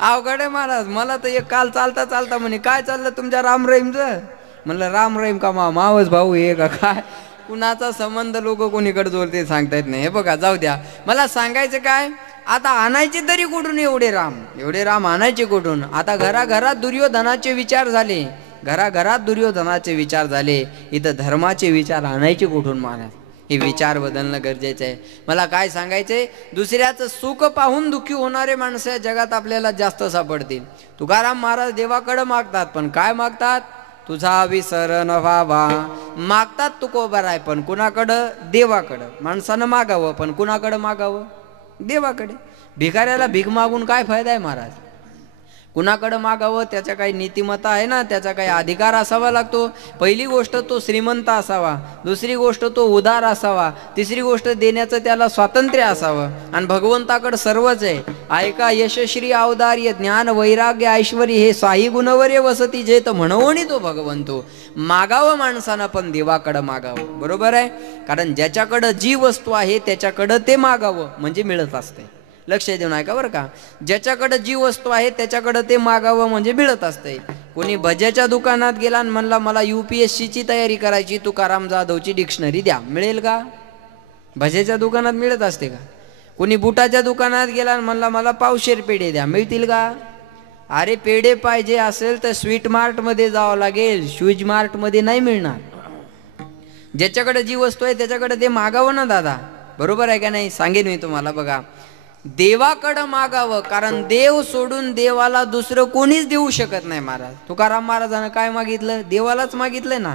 अवघड आहे महाराज. मला तर एक काल चालता चालता म्हणे, काय चाललं तुमच्या राम रहीमचं? म्हणलं राम रहीम का मावस भाऊ हे का काय? कुणाचा संबंध लोक कोणीकडे जोडते सांगता येत नाही. हे बघा, जाऊ द्या. मला सांगायचं काय, आता आणायचे तरी कुठून एवढे राम आणायचे कुठून? आता घराघरात दुर्योधनाचे विचार झाले, घराघरात दुर्योधनाचे विचार झाले. इथं धर्माचे विचार आणायचे कुठून महाराज? हे विचार बदलणं गरजेचं आहे. मला काय सांगायचंय, दुसऱ्याचं सुख पाहून दुःखी होणारे माणसं या जगात आपल्याला जास्त सापडतील. तुकाराम महाराज देवाकडे मागतात, पण काय मागतात? तुझा विसर न व्हावा. मागतात तुकोबर आहे, पण कुणाकडं? देवाकडं. माणसानं मागावं, पण कुणाकडं मागावं? देवाकडे. भिकाऱ्याला भीक मागून काय फायदा आहे महाराज? कुणाकडं मागावं? त्याच्या काही नीतिमत्ता आहे ना, त्याचा काही अधिकार असावा लागतो. पहिली गोष्ट तो श्रीमंत असावा, दुसरी गोष्ट तो उदार असावा, तिसरी गोष्ट देण्याचं त्याला स्वातंत्र्य असावं. आणि भगवंताकडं सर्वच आहे. ऐका, यशश्री औदार्य ज्ञान वैराग्य ऐश्वर्य हे साई गुणवर्य वसती जेत म्हणून तो भगवंतो. मागावं माणसानं, पण देवाकडं मागावं. बरोबर आहे? कारण ज्याच्याकडं जी वस्तू आहे त्याच्याकडं ते मागावं, म्हणजे मिळत असते. लक्ष देऊन ऐका बरं का. ज्याच्याकडे जी वस्तू आहे त्याच्याकडे ते मागावं, म्हणजे मिळत असते. कोणी भज्याच्या दुकानात गेला आणि म्हणला मला UPSC ची तयारी करायची, तुकाराम जाधवची डिक्शनरी द्या, मिळेल का? भज्याच्या दुकानात मिळत असते का? कोणी बुटाच्या दुकानात गेला आणि म्हणला मला पावशेर पेढे द्या, मिळतील का? अरे पेढे पाहिजे असेल तर स्वीट मार्ट मध्ये जावं लागेल, शूज मार्ट मध्ये नाही मिळणार. ज्याच्याकडे जी वस्तू आहे त्याच्याकडे ते मागावं ना दादा. बरोबर आहे का नाही? सांगेन मी तुम्हाला. बघा, देवाकडं मागावं, कारण देव सोडून देवाला दुसरं कोणीच देऊ शकत नाही महाराज. तुकाराम महाराजांना काय मागितलं? देवालाच मागितलंय ना.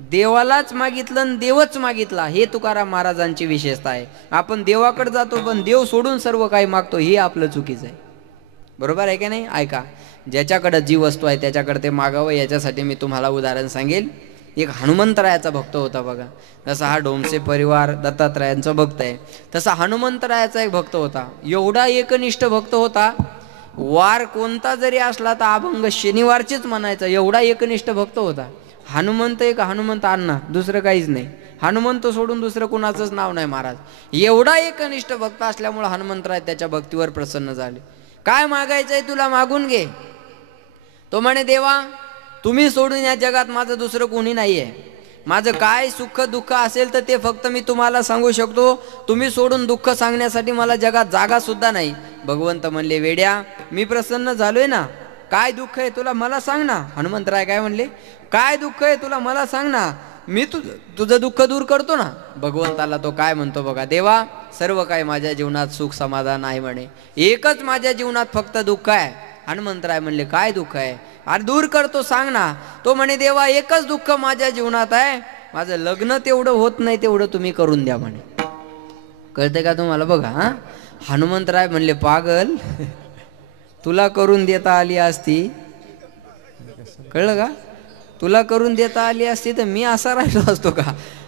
देवालाच मागितलं आणि देवच मागितला, हे तुकाराम महाराजांची विशेषता आहे. आपण देवाकडे जातो पण देव सोडून सर्व काही मागतो, हे आपलं चुकीचं आहे. बरोबर आहे का नाही? ऐका, ज्याच्याकडे जी वस्तू आहे त्याच्याकडे ते मागावं. याच्यासाठी मी तुम्हाला उदाहरण सांगेल. एक हनुमंतरायाचा भक्त होता बघा. जसा हा डोमसे परिवार दत्तात्रयांचा भक्त आहे, तसा हनुमंतरायाचा एक भक्त होता. एवढा एकनिष्ठ भक्त होता, वार कोणता जरी असला तर अभंग शनिवारचीच म्हणायचा, एवढा एकनिष्ठ भक्त होता. हनुमंत एक हनुमंत अण्णा, दुसरं काहीच नाही. हनुमंत सोडून दुसरं कुणाचंच नाव नाही महाराज. एवढा एकनिष्ठ भक्त असल्यामुळे हनुमंतराय त्याच्या भक्तीवर प्रसन्न झाले. काय मागायचंय तुला, मागून घे. तो म्हणे, देवा तुम्ही सोडून या जगात माझं दुसरं कोणी नाही आहे. माझं काय सुख दुःख असेल तर ते फक्त मी तुम्हाला सांगू शकतो. तुम्ही सोडून दुःख सांगण्यासाठी मला जगात जागा सुद्धा नाही. भगवंत म्हणले, वेड्या मी प्रसन्न झालोय ना, काय दुःख आहे तुला मला सांग ना. हनुमंतराय काय म्हणले, काय दुःख आहे तुला मला सांग ना, मी तुझं दुःख दूर करतो ना. भगवंताला तो काय म्हणतो बघा, देवा सर्व काय माझ्या जीवनात सुख समाधान आहे म्हणे, एकच माझ्या जीवनात फक्त दुःख आहे. हनुमंतराय म्हणले, काय दुःख आहे? अरे दूर करतो सांग ना. तो म्हणे, देवा एकच दुःख माझ्या जीवनात आहे, माझं लग्न तेवढं होत नाही, तेवढं तुम्ही करून द्या म्हणे. कळतंय का तुम्हाला? बघा हा, हनुमंतराय म्हणले, पागल तुला करून देता आली असती, कळलं का? तुला करून देता आली असती तर मी असा राहिलो असतो का?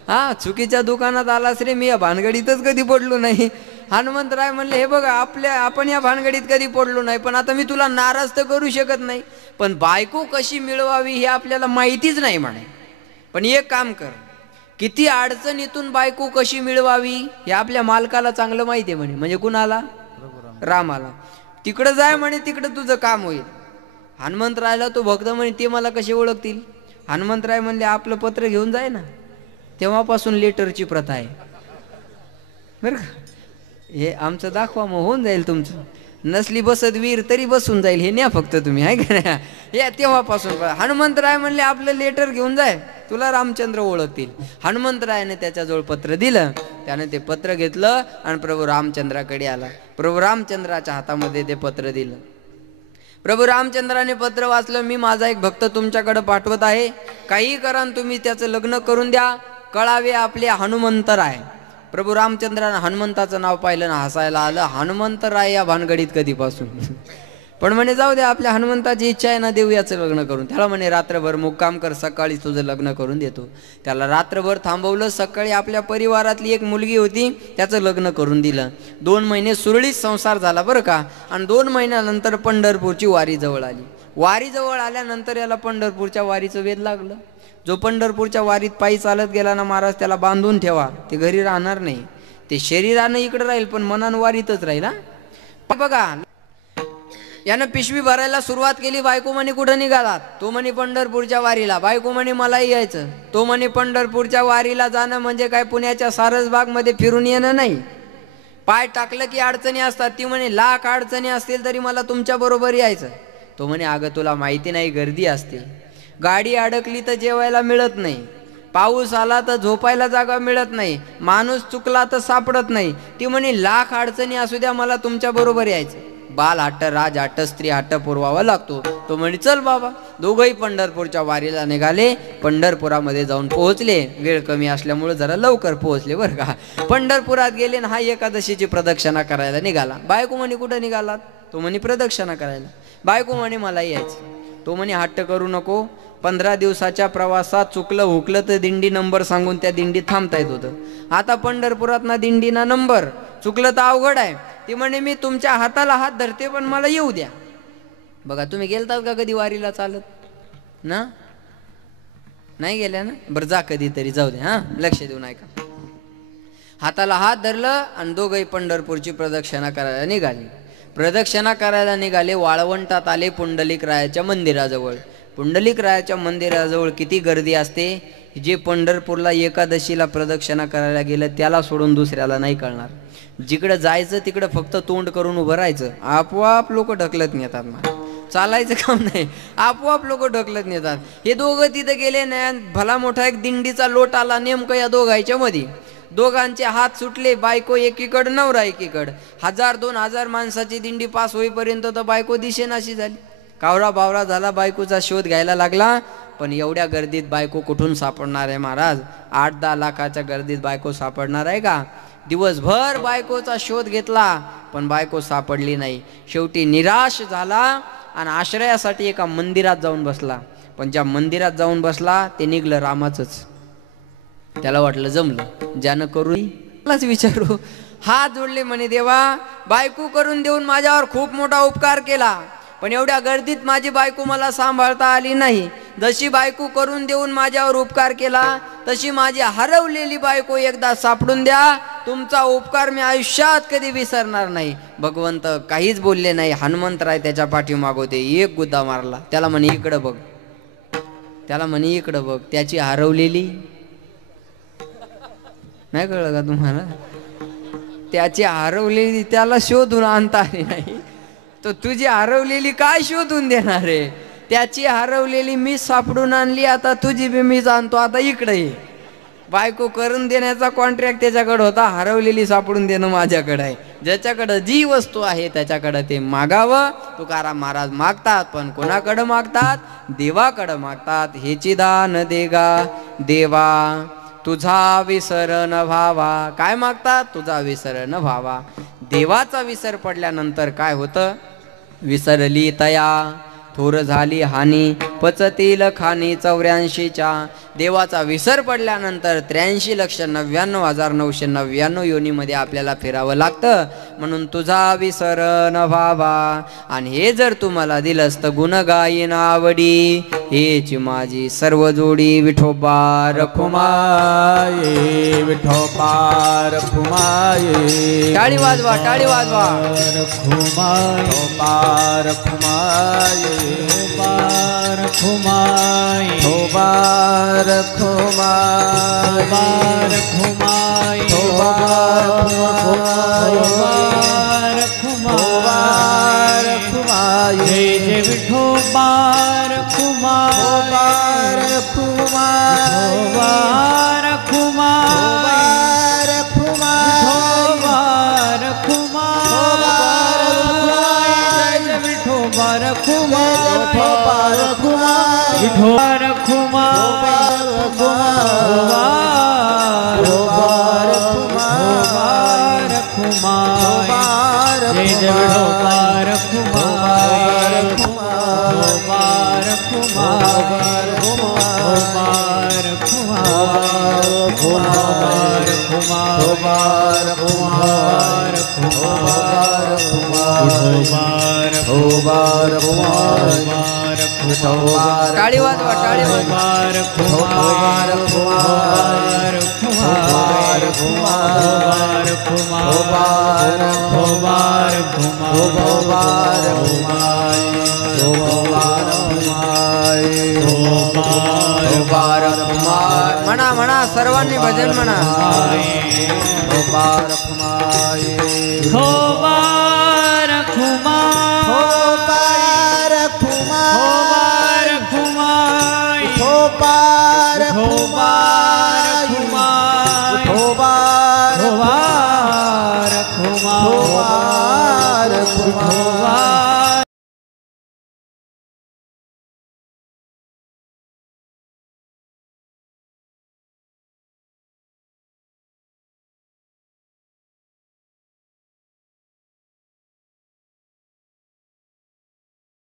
हा, चुकीच्या दुकानात आलास रे, मी या भानगडीतच कधी पडलो नाही. हनुमंतराय म्हणले, हे बघा आपण या भानगडीत कधी पडलो नाही, पण आता मी तुला नाराज तर करू शकत नाही, पण बायको कशी मिळवावी हे आपल्याला माहितीच नाही म्हणे. पण एक काम कर, किती अडचणीतून बायको कशी मिळवावी हे आपल्या मालकाला चांगलं माहिती आहे म्हणे. म्हणजे कुणाला? रामाला. तिकडं जाय म्हणे, तिकडं तुझं काम होईल. हनुमंतरायला तो भक्त म्हणे, ते मला कसे ओळखतील? हनुमंतराय म्हणले, आपलं पत्र घेऊन जाय ना. तेव्हापासून लेटरची प्रथा आहे बरं का. हे आमचं दाखवा, मग होऊन जाईल तुमचं. नसली बसत वीर तरी बसून जाईल, हे न्या फक्त तुम्ही, आहे का नाही? हे तेव्हापासून हनुमंतराय म्हणले, आपलं लेटर घेऊन जाय, तुला रामचंद्र ओळखतील. हनुमंतरायाने त्याच्याजवळ पत्र दिलं. त्याने ते पत्र घेतलं आणि प्रभू रामचंद्राकडे आला. प्रभू रामचंद्राच्या हातामध्ये ते पत्र दिलं. प्रभू रामचंद्राने पत्र वाचलं, मी माझा एक भक्त तुमच्याकडे पाठवत आहे, काही करा तुम्ही त्याचं लग्न करून द्या, कळावे आपले हनुमंतराय. प्रभू रामचंद्राने हनुमंताचं नाव पाहिलं ना हसायला आलं. हनुमंतराय या भानगडीत कधीपासून? पण म्हणे, जाऊ दे, आपल्या हनुमंताची इच्छा आहे ना, देऊ याचं लग्न करून. त्याला म्हणे, रात्रभर मुक्काम कर, सकाळी तुझं लग्न करून देतो. त्याला रात्रभर थांबवलं. सकाळी आपल्या परिवारातली एक मुलगी होती, त्याचं लग्न करून दिलं. 2 महिने सुरळीत संसार झाला बरं का. आणि 2 महिन्यानंतर पंढरपूरची वारी जवळ आली. वारी जवळ आल्यानंतर याला पंढरपूरच्या वारीचं वेध लागलं. जो पंढरपूरच्या वारीत पायी चालत गेला ना महाराज, त्याला बांधून ठेवा, ते घरी राहणार नाही. ते शरीरानं इकडे राहील पण मनानं वारीतच राहील. हा बघा, यानं पिशवी भरायला सुरुवात केली. बायको म्हणे, कुठं निघालात? तो म्हणे, पंढरपूरच्या वारीला. बायको म्हणे, मलाही यायचं. तो म्हणे, पंढरपूरच्या वारीला जाणं म्हणजे काय पुण्याच्या सारसबाग मध्ये फिरून येणं नाही. पाय टाकलं की अडचणी असतात. ती म्हणे, लाख अडचणी असतील तरी मला तुमच्या बरोबर यायचं. तो म्हणे, अगं तुला माहिती नाही, गर्दी असते, गाडी अडकली तर जेवायला मिळत नाही, पाऊस आला तर झोपायला जागा मिळत नाही, माणूस चुकला तर सापडत नाही. ती म्हणे लाख अडचणी असू द्या, मला तुमच्या बरोबर यायचं. बाल हट्ट, राज हट्ट, स्त्री हट्ट पुरवावा लागतो. तो म्हणे चल बाबा. दोघंही पंढरपूरच्या वारीला निघाले. पंढरपुरामध्ये जाऊन पोहोचले. वेळ कमी असल्यामुळे जरा लवकर पोहोचले बरं का. पंढरपुरात गेले ना, हा एकादशीची प्रदक्षिणा करायला निघाला. बायको म्हणे कुठं निघालात? तो म्हणे प्रदक्षिणा करायला. बायको म्हणे मला यायचं. तो म्हणे हट्ट करू नको, 15 दिवसाच्या प्रवासात चुकलं हुकलं तर दिंडी नंबर सांगून त्या दिंडीत थांबता येत होतं. आता पंढरपुरात ना दिंडी ना नंबर, चुकलं तर अवघड आहे. ती म्हणे मी तुमच्या हाताला हात धरते, पण मला येऊ द्या. बघा, तुम्ही गेलतात का कधी वारीला चालत? ना नाही गेल्या ना? बरं जा कधीतरी, जाऊ द्या. हां, लक्ष देऊन ऐका. हाताला हात धरलं आणि दोघंही पंढरपूरची प्रदक्षिणा करायला निघाले. प्रदक्षिणा करायला निघाले. वाळवंटात आले पुंडलिक रायाच्या मंदिराजवळ. पुंडलिक रायाच्या मंदिराजवळ किती गर्दी असते. जे पंढरपूरला एकादशीला प्रदक्षिणा करायला गेलं त्याला सोडून दुसऱ्याला नाही कळणार. जिकडं जायचं तिकडं फक्त तोंड करून उभं राहायचं, आपोआप लोक ढकलत नेतात. चालायचं काम नाही, आपोआप लोक ढकलत नेतात. हे दोघं तिथं गेले ना, भला मोठा एक दिंडीचा लोट आला नेमकं या दोघांच्या मध्ये. दोघांचे हात सुटले. बायको एकीकडं, नवरा एकीकडं. 1000-2000 माणसाची दिंडी पास होईपर्यंत तर बायको दिसेनाशी झाली. कावरा बावरा झाला. बायकोचा शोध घ्यायला लागला. पण एवढ्या गर्दीत बायको कुठून सापडणार आहे महाराज? 8-10 लाखाच्या गर्दीत बायको सापडणार आहे का? दिवसभर बायकोचा शोध घेतला, पण बायको सापडली नाही. शेवटी निराश झाला आणि आश्रयासाठी एका मंदिरात जाऊन बसला. पण ज्या मंदिरात जाऊन बसला ते निघलं रामाचंच. त्याला वाटलं जमलं, ज्यानं करू त्यालाच विचारू. हात जोडले म्हणे, देवा बायको करून देऊन माझ्यावर खूप मोठा उपकार केला, पण एवढ्या गर्दीत माझी बायको मला सांभाळता आली नाही. जशी बायको करून देऊन माझ्यावर उपकार केला, तशी माझी हरवलेली बायको एकदा सापडून द्या. तुमचा उपकार मी आयुष्यात कधी विसरणार नाही. भगवंत काहीच बोलले नाही. हनुमंतराय त्याच्या पाठीमागं होते. एक गुद्दा मारला. त्याला म्हणे इकडं बघ. त्याला म्हणे इकडं बघ. त्याची हरवलेली, नाही कळलं का तुम्हाला? त्याची हरवलेली त्याला शोधून आणता आली नाही, तर तुझी हरवलेली काय शोधून देणार आहे? त्याची हरवलेली मी सापडून आणली, आता तुझी बी मी जाणतो. आता इकडे ये. बायको करून देण्याचा कॉन्ट्रॅक्ट त्याच्याकडे होता, हरवलेली सापडून देणं माझ्याकडे आहे. ज्याच्याकडे जी वस्तू आहे त्याच्याकडे ते मागावं. तुकाराम महाराज मागतात, पण कोणाकडे मागतात? देवाकडे मागतात. हेची दान देगा देवा, तुझा विसर न व्हावा. काय मागतात? तुझा विसर न व्हावा. देवाचा विसर पडल्यानंतर काय होतं? विसरली तया थोर झाली हानी, पचतील खानी 84च्या. देवाचा विसर पडल्यानंतर 83,99,999 योनीमध्ये आपल्याला फिरावं लागतं. म्हणून तुझा विसर न व्हावा. आणि हे जर तुम्हाला दिलंस तर गुण गायीन आवडी, हेची माझी सर्व जोडी. विठोबा रखुमाये, विठोबा रखुमाये. टाळी वाजवा, टाळी वाजवा. रखुमाये, रखुमाये, रखुमाई, विठोबा रखुमाये, रखुमाई, रखुमाये. जय जय विठोबा रखुमाई, रखुमाये, रखुमाई, विठोबा रखुमाई, विठोबा रखुमाई, जय जय विठोबा रखुमाई, विठोबा रखुमाई, टाळी वाजवा, टाळी वाजवा. म्हणा म्हणा, सर्वांनी भजन म्हणा. रखुमाये.